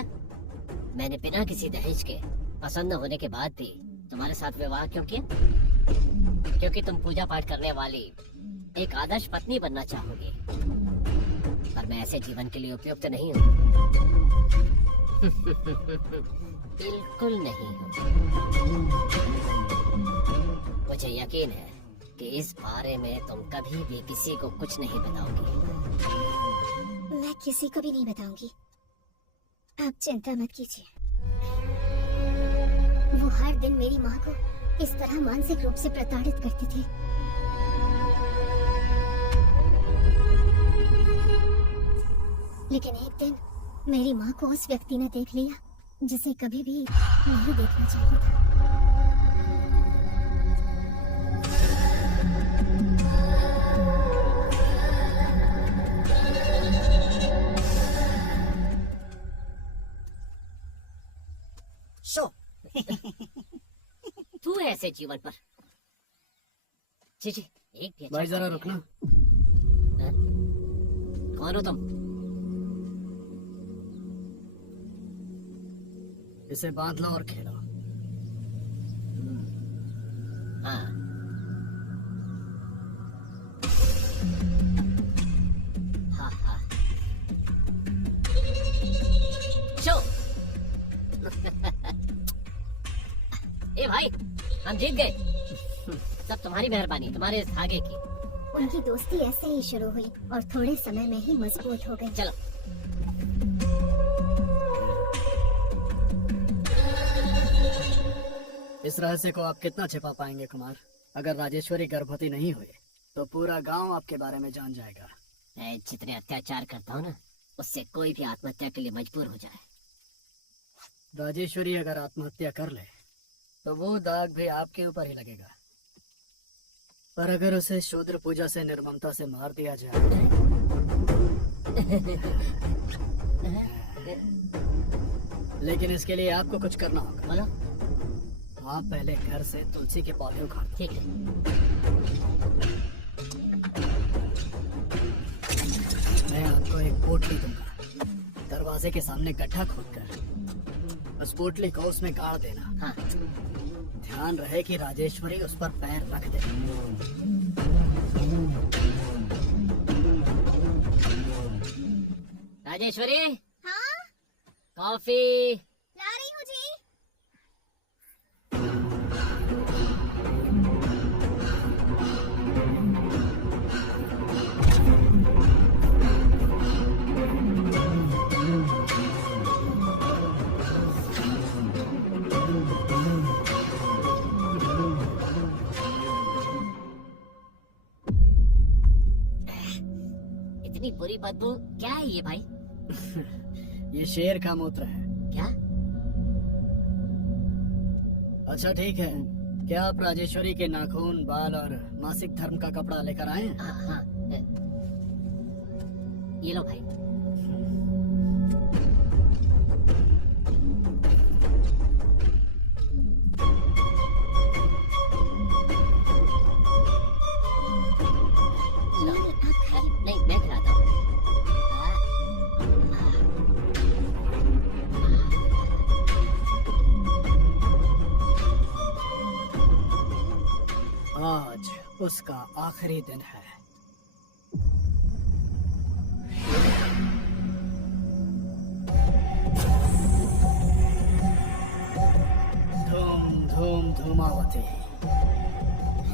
मैंने बिना किसी दहेज के पसंद न होने के बाद भी तुम्हारे साथ विवाह क्यों किया? क्योंकि तुम पूजा पाठ करने वाली एक आदर्श पत्नी बनना चाहोगी, पर मैं ऐसे जीवन के लिए उपयुक्त नहीं हूँ। बिल्कुल नहीं हूँ। मुझे यकीन है कि इस बारे में तुम कभी भी किसी को कुछ नहीं बताओगी। मैं किसी को भी नहीं बताऊंगी, आप चिंता मत कीजिए। वो हर दिन मेरी माँ को इस तरह मानसिक रूप से प्रताड़ित करते थे। लेकिन एक दिन मेरी माँ को उस व्यक्ति ने देख लिया जिसे कभी भी नहीं देखना चाहिए था। शो तू है ऐसे जीवन पर। जी जी, एक भी अच्छा भाई जरा काम रुकना। नहीं है। कौन हो तुम? इसे बांध लो और खेलो। हाँ, हाँ हाँ। शो। ए भाई, हम जीत गए। सब तुम्हारी मेहरबानी, तुम्हारे इस धागे की। उनकी दोस्ती ऐसे ही शुरू हुई और थोड़े समय में ही मजबूत हो गई। चलो। इस रहस्य को आप कितना छिपा पाएंगे कुमार? अगर राजेश्वरी गर्भवती नहीं हुई तो पूरा गांव आपके बारे में जान जाएगा। मैं जितने अत्याचार करता हूँ ना, उससे कोई भी आत्महत्या के लिए मजबूर हो जाए। राजेश्वरी अगर आत्महत्या कर ले तो वो दाग भी आपके ऊपर ही लगेगा, पर अगर उसे शूद्र पूजा से निर्ममता से मार दिया जाए लेकिन इसके लिए आपको कुछ करना होगा। बोलो। आप पहले घर से तुलसी के पौधे उखाड़ दो। ठीक है। मैं आपको एक पोटली दूंगा। दरवाजे के सामने गड्ढा खोदकर उस पोटली को उसमें गाड़ देना। हाँ। ध्यान रहे कि राजेश्वरी उस पर पैर रख दे। राजेश्वरी, हाँ, कॉफी। ला रही हूँ जी। इतनी बुरी बदबू क्या है ये भाई? ये शेर का मूत्र है। क्या? अच्छा ठीक है, क्या आप राजेश्वरी के नाखून, बाल और मासिक धर्म का कपड़ा लेकर आए हैं? हाँ, ये लो भाई। लो, नहीं मैं खिलाता हूँ। आज उसका आखिरी दिन है। धूम धूम धूमावती,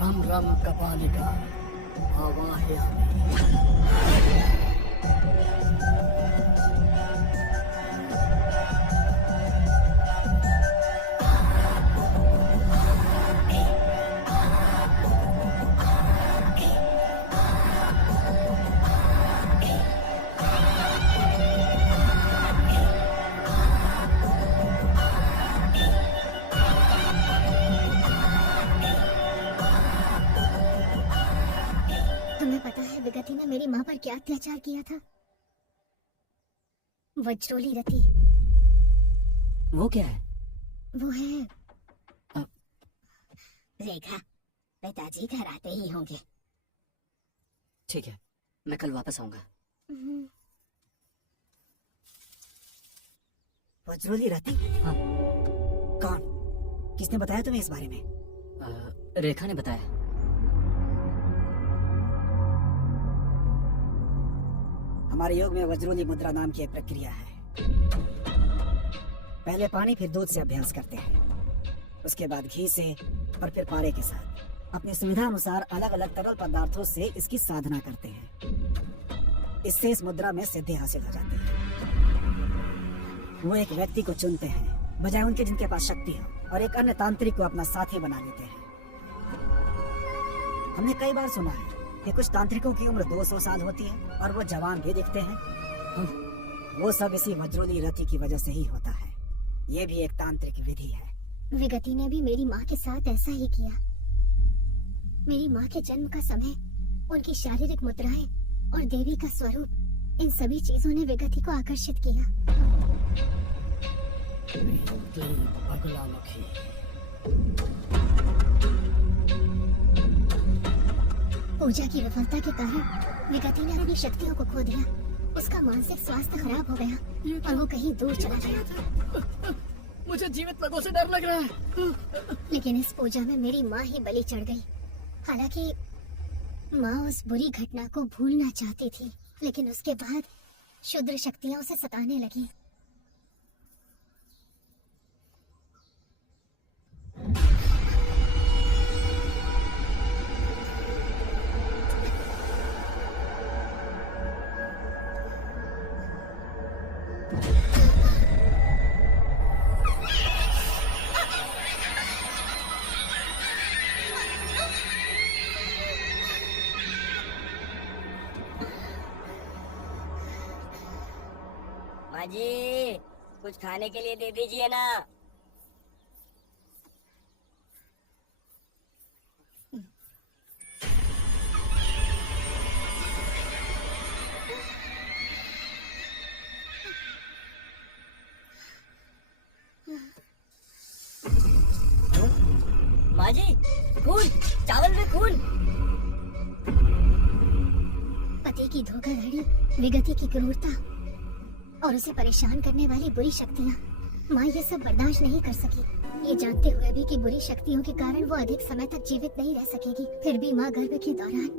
रम रम कपालिका, आवाहयामि। तुम्हें पता है विगति ने मेरी माँ पर क्या अत्याचार किया था? वज्रोली रति। वो क्या है? वो है अ- रेखा। पिताजी घर आते ही होंगे। ठीक है, मैं कल वापस आऊंगा। वज्रोली रति? हाँ। कौन? किसने बताया तुम्हें इस बारे में? रेखा ने बताया। हमारे योग में वज्रोली मुद्रा नाम की एक प्रक्रिया है। पहले पानी फिर दूध से अभ्यास करते हैं, उसके बाद घी से और फिर पारे के साथ अपनी सुविधा अनुसार अलग अलग तरल पदार्थों से इसकी साधना करते हैं। इससे इस मुद्रा में सिद्धि हासिल हो जाती है। वो एक व्यक्ति को चुनते हैं बजाय उनके जिनके पास शक्ति हो, और एक अन्य तांत्रिक को अपना साथी बना लेते हैं। हमने कई बार सुना है कि कुछ तांत्रिकों की उम्र 200 साल होती है और वो जवान भी दिखते हैं। वो सब इसी वज्रोली रति की वजह से ही होता है। ये भी एक तांत्रिक विधि है। विगति ने भी मेरी माँ के साथ ऐसा ही किया। मेरी माँ के जन्म का समय, उनकी शारीरिक मुद्राएं और देवी का स्वरूप, इन सभी चीजों ने विगति को आकर्षित किया। बगुलामुखी। पूजा की विफलता के कारण विगति ने अपनी शक्तियों को खो दिया। उसका मानसिक स्वास्थ्य खराब हो गया और वो कहीं दूर चला गया। मुझे जीवित लोगों से डर लग रहा है। लेकिन इस पूजा में मेरी माँ ही बलि चढ़ गई। हालांकि माँ उस बुरी घटना को भूलना चाहती थी, लेकिन उसके बाद क्षुद्र शक्तियाँ उसे सताने लगी। माँ जी, कुछ खाने के लिए दे दीजिए ना। माँ जी, खून, चावल में खून। पति की धोखाधड़ी, विगति की क्रूरता और उसे परेशान करने वाली बुरी शक्तियाँ, माँ ये सब बर्दाश्त नहीं कर सकी। ये जानते हुए भी कि बुरी शक्तियों के कारण वो अधिक समय तक जीवित नहीं रह सकेगी, फिर भी माँ गर्भ के दौरान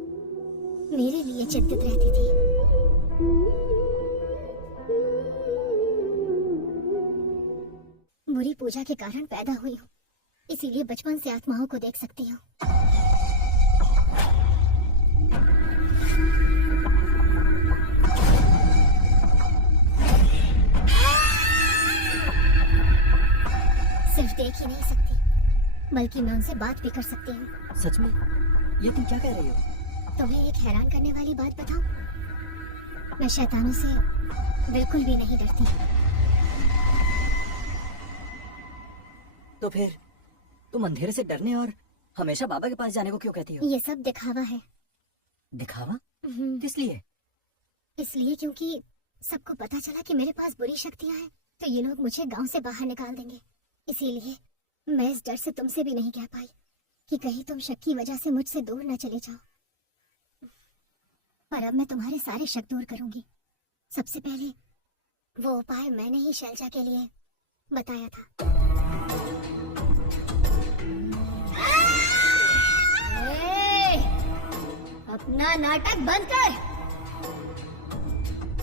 मेरे लिए चिंतित रहती थी। बुरी पूजा के कारण पैदा हुई हूँ, इसीलिए बचपन से आत्माओं को देख सकती हूँ। सिर्फ देख ही नहीं सकती, बल्कि मैं उनसे बात भी कर सकती हूँ। सच में? ये तुम क्या कह रही हो? तुम्हें एक हैरान करने वाली बात बताऊं? मैं शैतानों से बिल्कुल भी नहीं डरती। तो फिर तुम अंधेरे से डरने और हमेशा बाबा के पास जाने को क्यों कहती हो? ये सब दिखावा है। दिखावा? हम्म, किस लिए? इसलिए क्योंकि सबको पता चला कि मेरे पास बुरी शक्तियां हैं, तो ये लोग मुझे गांव से बाहर निकाल देंगे। इसीलिए मैं इस डर से तुमसे भी नहीं कह पाई कि कहीं तुम शक की वजह से मुझसे दूर न चले जाओ। पर अब मैं तुम्हारे सारे शक दूर करूंगी। सबसे पहले वो उपाय मैंने ही शैलजा के लिए बताया था। अपना नाटक बंद कर।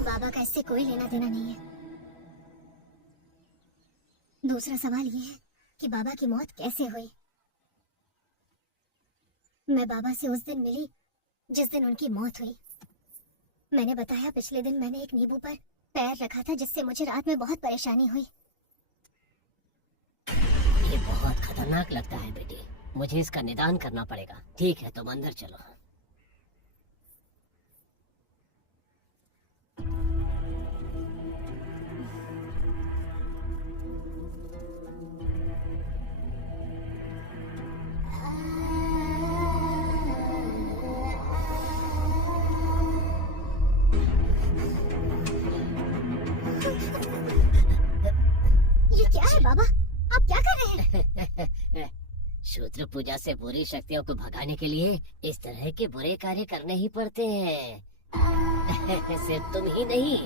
बाबा का इससे कोई लेना देना नहीं है। दूसरा सवाल ये है कि बाबा की मौत कैसे हुई। मैं बाबा से उस दिन मिली जिस दिन उनकी मौत हुई। मैंने बताया पिछले दिन मैंने एक नींबू पर पैर रखा था जिससे मुझे रात में बहुत परेशानी हुई। ये बहुत खतरनाक लगता है बेटी, मुझे इसका निदान करना पड़ेगा। ठीक है, तुम अंदर चलो। ये क्या है बाबा, आप क्या कर रहे हैं? शूद्र पूजा से बुरी शक्तियों को भगाने के लिए इस तरह के बुरे कार्य करने ही पड़ते हैं। सिर्फ तुम ही नहीं,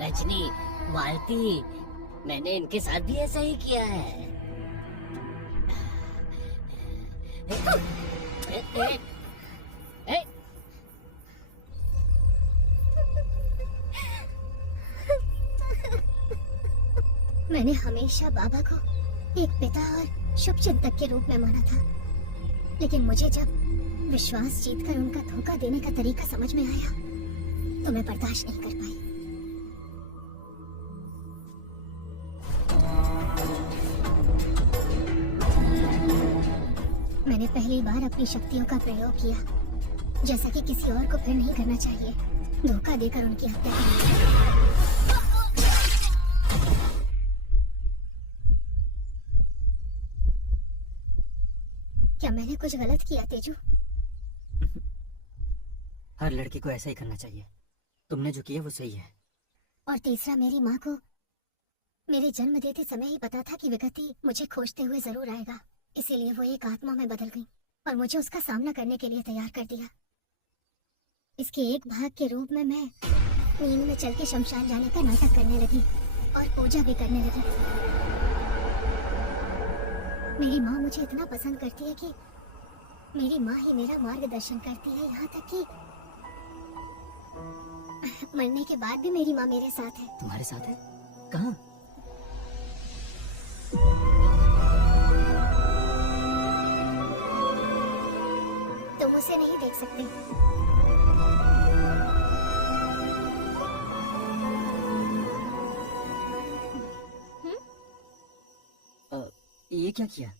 रजनी, मालती, मैंने इनके साथ भी ऐसा ही किया है। मैंने हमेशा बाबा को एक पिता और शुभ चिंतक के रूप में माना था, लेकिन मुझे जब विश्वास जीतकर उनका धोखा देने का तरीका समझ में आया तो मैं बर्दाश्त नहीं कर पाई। मैंने पहली बार अपनी शक्तियों का प्रयोग किया, जैसा कि किसी और को फिर नहीं करना चाहिए। धोखा देकर उनकी हत्या की। क्या मैंने कुछ गलत किया तेजू? हर लड़की को ऐसा ही करना चाहिए। तुमने जो किया वो सही है। और तीसरा, मेरी माँ को मेरे जन्म देते समय ही पता था कि विगति मुझे खोजते हुए जरूर आएगा, इसीलिए वो एक आत्मा में बदल गई और मुझे उसका सामना करने के लिए तैयार कर दिया। इसके एक भाग के रूप में मैं नींद में चल के शमशान जाने का नाटक करने लगी और पूजा भी करने लगी। मेरी माँ मुझे इतना पसंद करती है कि मेरी माँ ही मेरा मार्गदर्शन करती है, यहाँ तक कि मरने के बाद भी मेरी माँ मेरे साथ है। तुम्हारे साथ है? कहाँ? तुम उसे नहीं देख सकते। ये क्या किया?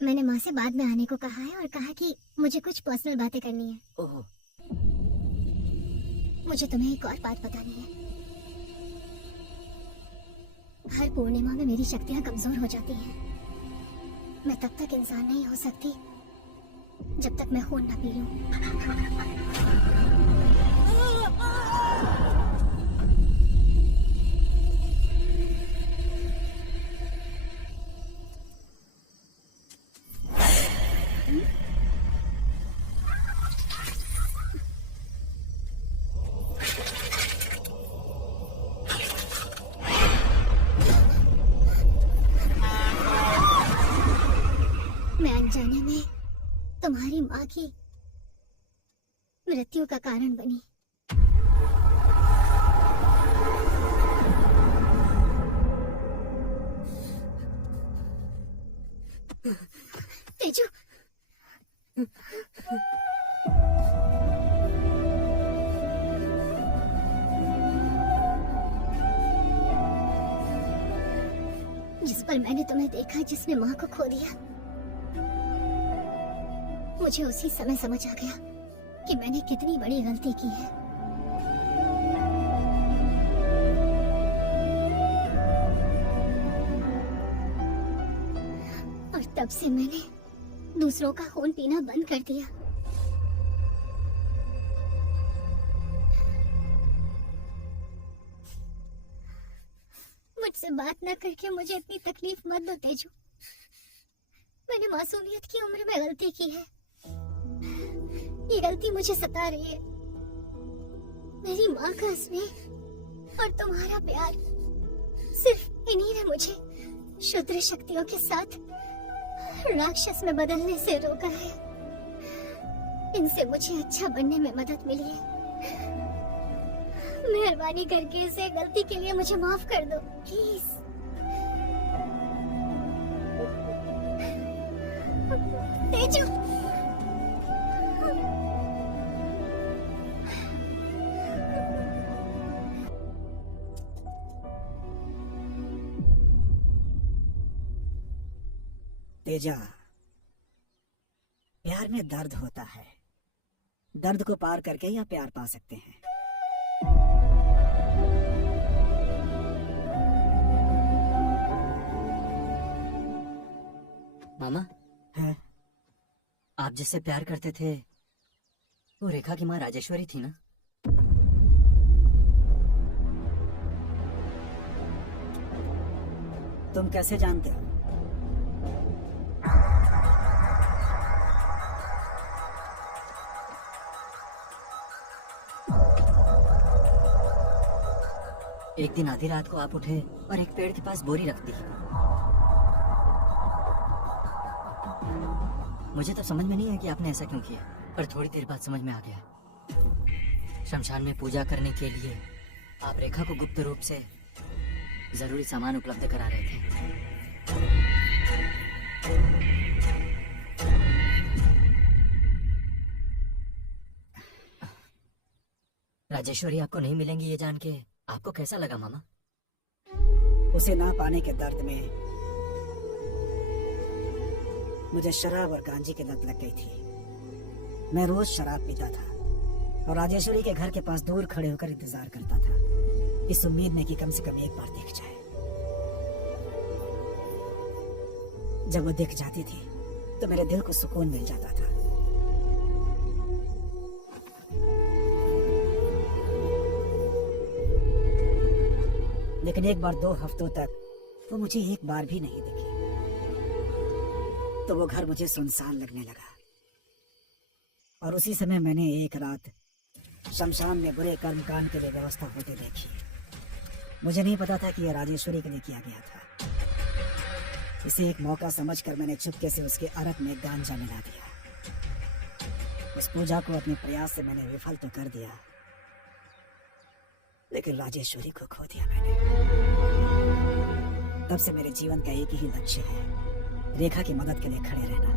मैंने माँ से बाद में आने को कहा है और कहा कि मुझे कुछ पर्सनल बातें करनी है। ओह, मुझे तुम्हें एक और बात बतानी है। हर पूर्णिमा में मेरी शक्तियाँ कमजोर हो जाती हैं। मैं तब तक इंसान नहीं हो सकती जब तक मैं खून न पी लूं। मैं अनजाने में तुम्हारी माँ की मृत्यु का कारण बनी। तेजू, जिस पर मैंने तुम्हें देखा, जिसने माँ को खो दिया, मुझे उसी समय समझ आ गया कि मैंने कितनी बड़ी गलती की है। तब से मैंने दूसरों का खून पीना बंद कर दिया। मुझसे बात ना करके मुझे इतनी तकलीफ मत दो तेजू। मैंने मासूमियत की उम्र में गलती की है। ये गलती मुझे सता रही है। मेरी माँ का स्नेह और तुम्हारा प्यार, सिर्फ इन्हीं ने मुझे क्षुद्र शक्तियों के साथ राक्षस में बदलने से रोका है। इनसे मुझे अच्छा बनने में मदद मिली है। मेहरबानी करके इसे गलती के लिए मुझे माफ कर दो प्लीज। तेजू, तेजा, प्यार में दर्द होता है। दर्द को पार करके ही आप प्यार पा सकते हैं। मामा, है? आप जिससे प्यार करते थे वो रेखा की माँ राजेश्वरी थी ना? तुम कैसे जानते हो? एक दिन आधी रात को आप उठे और एक पेड़ के पास बोरी रख दी। मुझे तो समझ में नहीं है कि आपने ऐसा क्यों किया, पर थोड़ी देर बाद समझ में आ गया। शमशान में पूजा करने के लिए आप रेखा को गुप्त रूप से जरूरी सामान उपलब्ध करा रहे थे। राजेश्वरी आपको नहीं मिलेंगी ये जान के आपको कैसा लगा मामा? उसे ना पाने के दर्द में मुझे शराब और गांजे की लत लग गई थी। मैं रोज शराब पीता था और राजेश्वरी के घर के पास दूर खड़े होकर इंतजार करता था, इस उम्मीद में कि कम से कम एक बार दिख जाए। जब वो दिख जाती थी तो मेरे दिल को सुकून मिल जाता था। लेकिन एक बार 2 हफ्तों तक वो मुझे एक बार भी नहीं दिखी, तो वो घर मुझे सुनसान लगने लगा। और उसी समय मैंने एक रात शमशान में बुरे कर्मकांड के लिए व्यवस्था होते देखी। मुझे नहीं पता था कि यह राजेश्वरी के लिए किया गया था। इसे एक मौका समझकर मैंने चुपके से उसके अरक में गांजा मिला दिया। उस पूजा को अपने प्रयास से मैंने विफल तो कर दिया, लेकिन राजेश्वरी को खो दिया मैंने। तब से मेरे जीवन का एक ही लक्ष्य है, रेखा की मदद के लिए खड़े रहना।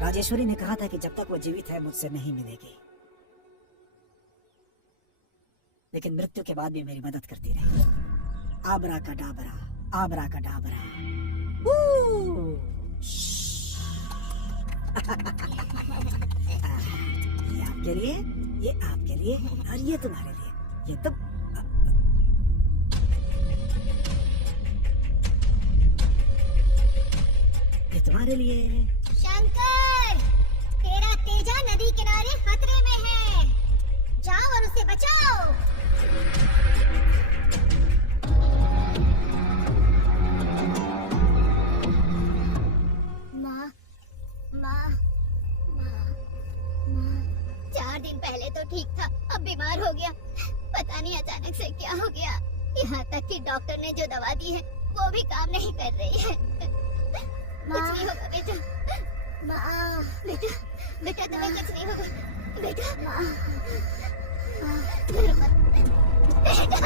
राजेश्वरी ने कहा था कि जब तक वो जीवित है मुझसे नहीं मिलेगी, लेकिन मृत्यु के बाद भी मेरी मदद करती रही। आबरा का डाबरा, आबरा का डाबरा। ये आपके लिए, ये आपके लिए और ये तुम्हारे लिए। ये तो ये तुम्हारे लिए। शंकर, तेरा तेजा नदी किनारे खतरे में है। जाओ और उसे बचाओ। माँ, माँ, माँ, माँ। 4 दिन पहले तो ठीक था, अब बीमार हो गया। पता नहीं अचानक से क्या हो गया। यहाँ तक कि डॉक्टर ने जो दवा दी है वो भी काम नहीं कर रही है। कुछ नहीं होगा बेटा। माँ, बेटा, बेटा तुम्हें कुछ नहीं होगा। बेटा, माँ, डरो मत। बेटा,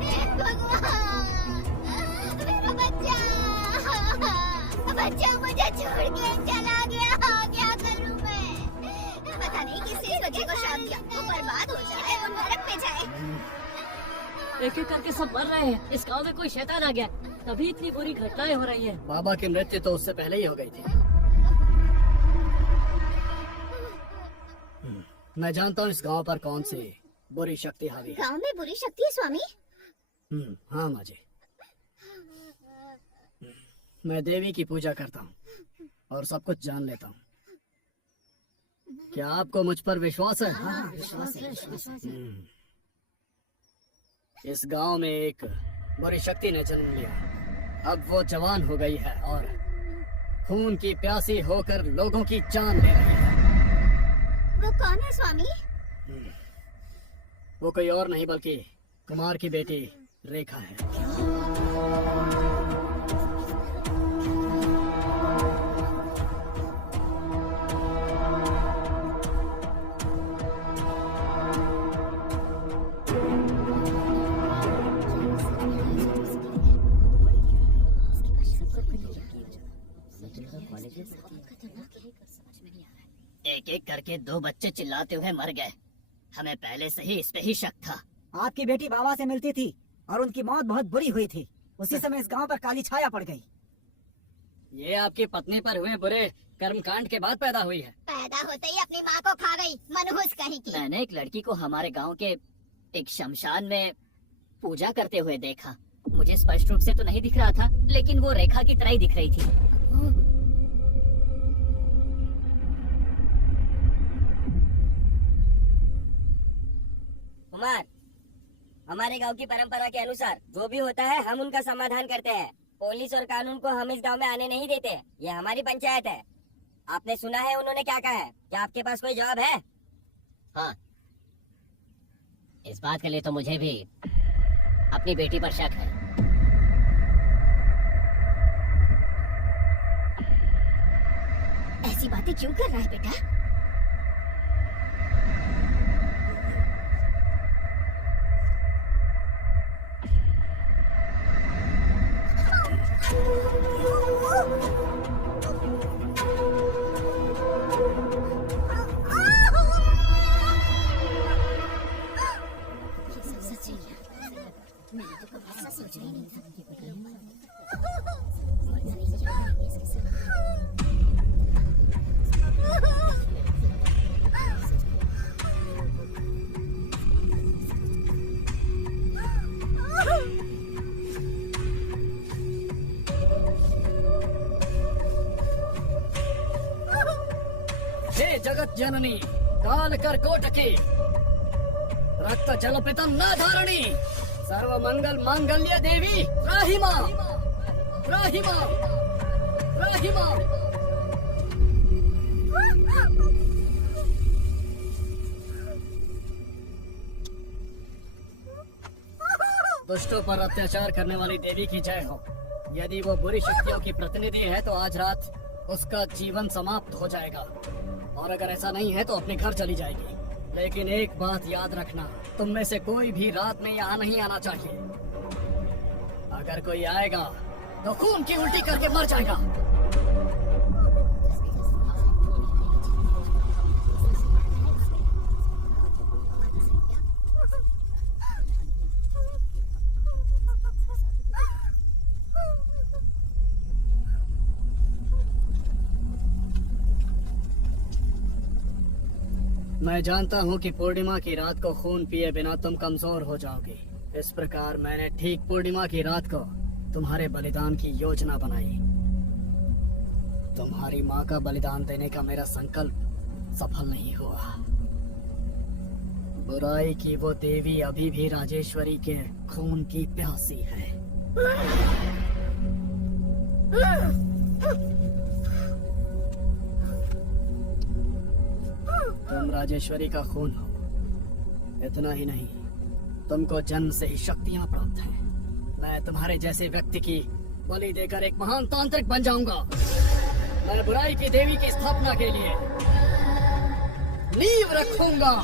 हे भगवान, मेरा बच्चा, बच्चा मुझे छोड़ के चला गया। क्या करूँ मैं? पता नहीं किसने इस बच्चे को शाप दिया। वो बर्बाद हो जाए और नरक में जाए। एक एक करके सब मर रहे हैं। इस गांव में कोई शैतान आ गया, तभी इतनी बुरी घटनाएं हो रही हैं। बाबा की मृत्यु तो उससे पहले ही हो गई थी। मैं जानता हूँ इस गांव पर कौन सी बुरी शक्ति हावी है। गांव में बुरी शक्ति है स्वामी? हाँ माँ जी, मैं देवी की पूजा करता हूँ और सब कुछ जान लेता हूँ। क्या आपको मुझ पर विश्वास है? इस गांव में एक बुरी शक्ति ने जन्म लिया। अब वो जवान हो गई है और खून की प्यासी होकर लोगों की जान ले रही है। वो कौन है स्वामी? वो कोई और नहीं बल्कि कुमार की बेटी रेखा है। एक एक करके 2 बच्चे चिल्लाते हुए मर गए। हमें पहले से ही इस पे ही शक था। आपकी बेटी बाबा से मिलती थी और उनकी मौत बहुत बुरी हुई थी। उसी समय इस गांव पर काली छाया पड़ गई। ये आपकी पत्नी पर हुए बुरे कर्मकांड के बाद पैदा हुई है। पैदा होते ही अपनी माँ को खा गई, मनहूस कहीं की। मैंने एक लड़की को हमारे गांव के एक शमशान में पूजा करते हुए देखा। मुझे स्पष्ट रूप से तो नहीं दिख रहा था, लेकिन वो रेखा की तरह ही दिख रही थी। कुमार, हमारे गांव की परंपरा के अनुसार जो भी होता है हम उनका समाधान करते हैं। पुलिस और कानून को हम इस गांव में आने नहीं देते। ये हमारी पंचायत है। आपने सुना है उन्होंने क्या कहा है? क्या आपके पास कोई जवाब है? हाँ, इस बात के लिए तो मुझे भी अपनी बेटी पर शक है। ऐसी बातें क्यों कर रहा है बेटा? ये सब सच है क्या? मैंने तो कभी ऐसा सोचा ही नहीं था। हे जगत जननी काल कर कोटकी रक्त जलपितम न धारणी सर्व मंगल मांगल्य देवी त्राहि मां त्राहि मां त्राहि मां। दुष्टों पर अत्याचार करने वाली देवी की जय हो। यदि वो बुरी शक्तियों की प्रतिनिधि है तो आज रात उसका जीवन समाप्त हो जाएगा, और अगर ऐसा नहीं है तो अपने घर चली जाएगी। लेकिन एक बात याद रखना, तुम में से कोई भी रात में यहाँ नहीं आना चाहिए। अगर कोई आएगा तो खून की उल्टी करके मर जाएगा। मैं जानता हूँ कि पूर्णिमा की रात को खून पिए बिना तुम कमजोर हो जाओगे। इस प्रकार मैंने ठीक पूर्णिमा की रात को तुम्हारे बलिदान की योजना बनाई। तुम्हारी माँ का बलिदान देने का मेरा संकल्प सफल नहीं हुआ। बुराई की वो देवी अभी भी राजेश्वरी के खून की प्यासी है। तुम राजेश्वरी का खून हो। इतना ही नहीं, तुमको जन्म से ही शक्तियां प्राप्त हैं। मैं तुम्हारे जैसे व्यक्ति की बलि देकर एक महान तांत्रिक बन जाऊंगा। मैं बुराई की देवी की स्थापना के लिए नींव रखूंगा।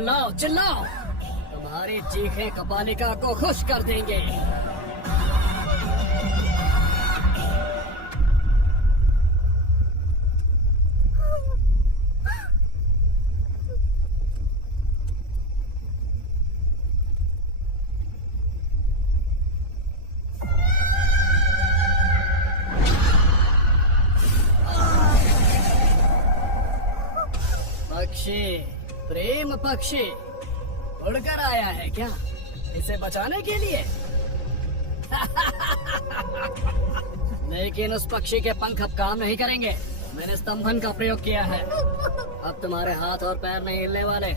चिल्लाओ चिल्लाओ, तुम्हारी चीखें कपालिका को खुश कर देंगे। पक्षी, प्रेम पक्षी उड़कर आया है क्या इसे बचाने के लिए? लेकिन उस पक्षी के पंख अब काम नहीं करेंगे। मैंने स्तंभन का प्रयोग किया है, अब तुम्हारे हाथ और पैर नहीं हिलने वाले।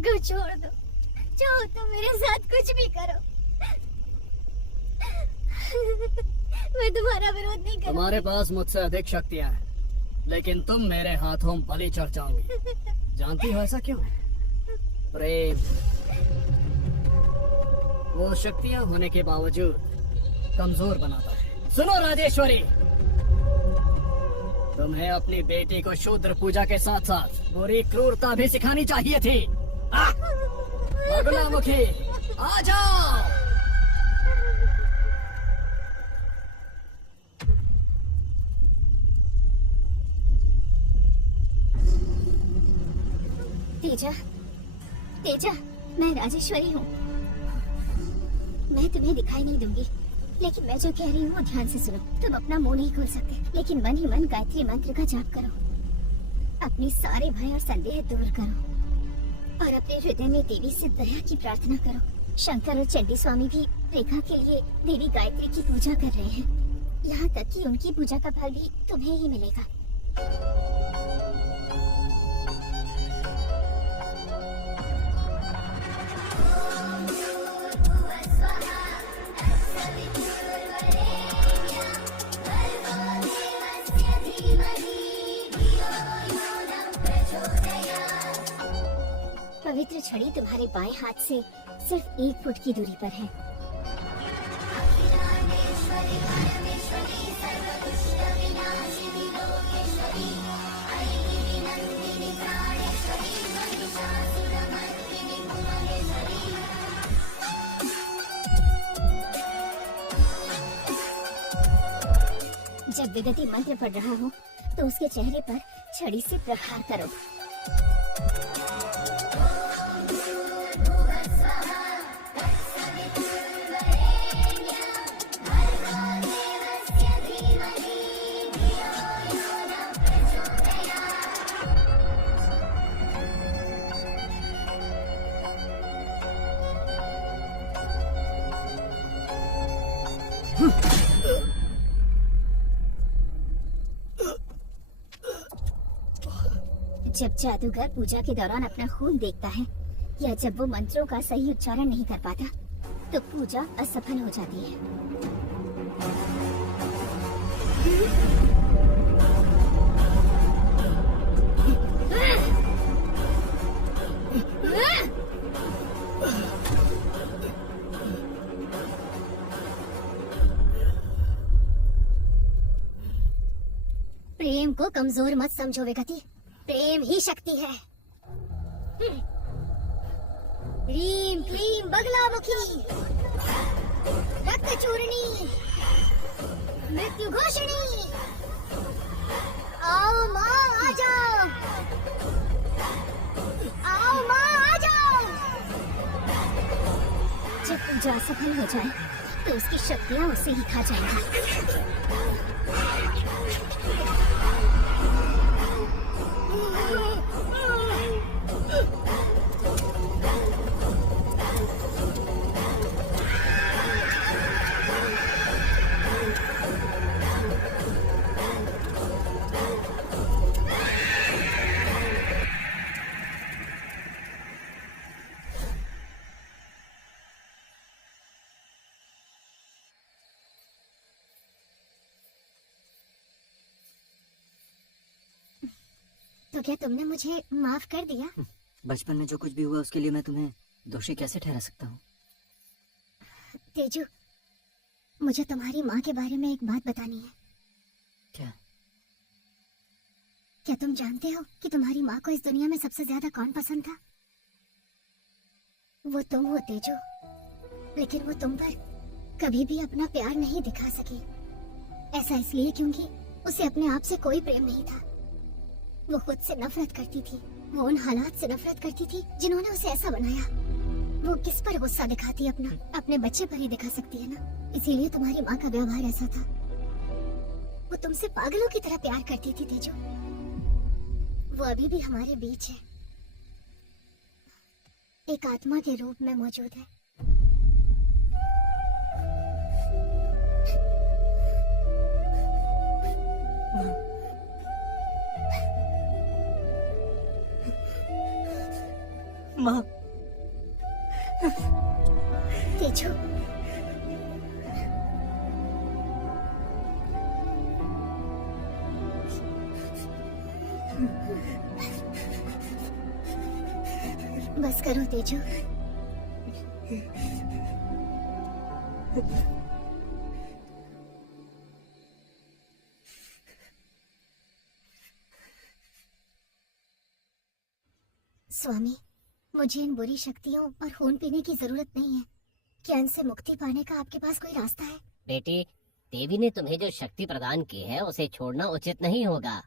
को छोड़ दो, चाहो तो मेरे साथ कुछ भी करो। मैं तुम्हारा विरोध नहीं करूंगी। तुम्हारे पास मुझसे अधिक शक्तियां हैं, लेकिन तुम मेरे हाथों बलि चढ़ जाओगी। जानती हो ऐसा क्यों? प्रेम, वो शक्तियां होने के बावजूद कमजोर बनाता है। सुनो राजेश्वरी, तुम्हें अपनी बेटी को शूद्र पूजा के साथ साथ बुरी क्रूरता भी सिखानी चाहिए थी। बगुलामुखी, आ जाओ। तेजा, तेजा, मैं राजेश्वरी हूँ। मैं तुम्हें दिखाई नहीं दूंगी, लेकिन मैं जो कह रही हूँ वो ध्यान से सुनो। तुम अपना मुंह नहीं खोल सकते, लेकिन मन ही मन गायत्री मंत्र का जाप करो। अपने सारे भय और संदेह दूर करो और अपने हृदय में देवी से दया की प्रार्थना करो। शंकर और चंडी स्वामी भी रेखा के लिए देवी गायत्री की पूजा कर रहे हैं। यहाँ तक कि उनकी पूजा का फल भी तुम्हें ही मिलेगा। पवित्र छड़ी तुम्हारे बाएं हाथ से सिर्फ 1 फुट की दूरी पर है। जब विगति मंत्र पढ़ रहा हो तो उसके चेहरे पर छड़ी से प्रहार करो। जब जादूगर पूजा के दौरान अपना खून देखता है या जब वो मंत्रों का सही उच्चारण नहीं कर पाता तो पूजा असफल हो जाती है। प्रेम को कमजोर मत समझो विगति, प्रेम ही शक्ति है। ह्रीं क्लीं बगलामुखी, रक्त चूर्णी, मृत्यु घोषणी। आओ माँ आ जाओ, आओ माँ आ जाओ। जब पूजा सफल हो जाए तो उसकी शक्तियाँ उसे ही खा जाएंगी। तो क्या तुमने मुझे माफ कर दिया? बचपन में जो कुछ भी हुआ उसके लिए मैं तुम्हें दोषी कैसे ठहरा सकता हूँ? तेजू, मुझे तुम्हारी माँ के बारे में एक बात बतानी है। क्या तुम जानते हो कि तुम्हारी माँ को इस दुनिया में सबसे ज्यादा कौन पसंद था? वो तुम हो तेजू, लेकिन वो तुम पर कभी भी अपना प्यार नहीं दिखा सकी। ऐसा इसलिए क्योंकि उसे अपने आप से कोई प्रेम नहीं था। वो खुद से नफरत करती थी, वो उन हालात से नफरत करती थी जिन्होंने उसे ऐसा बनाया। वो किस पर गुस्सा दिखाती है अपने बच्चे पर ही दिखा सकती है ना। इसीलिए तुम्हारी माँ का व्यवहार ऐसा था। वो तुमसे पागलों की तरह प्यार करती थी तेजू। वो अभी भी हमारे बीच है, एक आत्मा के रूप में मौजूद है। माँ, तेजू, बस करो तेजू। स्वामी, मुझे इन बुरी शक्तियों और खून पीने की जरूरत नहीं है। क्या इनसे मुक्ति पाने का आपके पास कोई रास्ता है? बेटी, देवी ने तुम्हें जो शक्ति प्रदान की है उसे छोड़ना उचित नहीं होगा।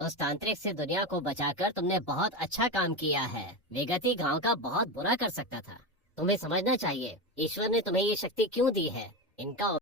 उस तांत्रिक से दुनिया को बचाकर तुमने बहुत अच्छा काम किया है। विगति गांव का बहुत बुरा कर सकता था। तुम्हें समझना चाहिए ईश्वर ने तुम्हें ये शक्ति क्यों दी है। इनका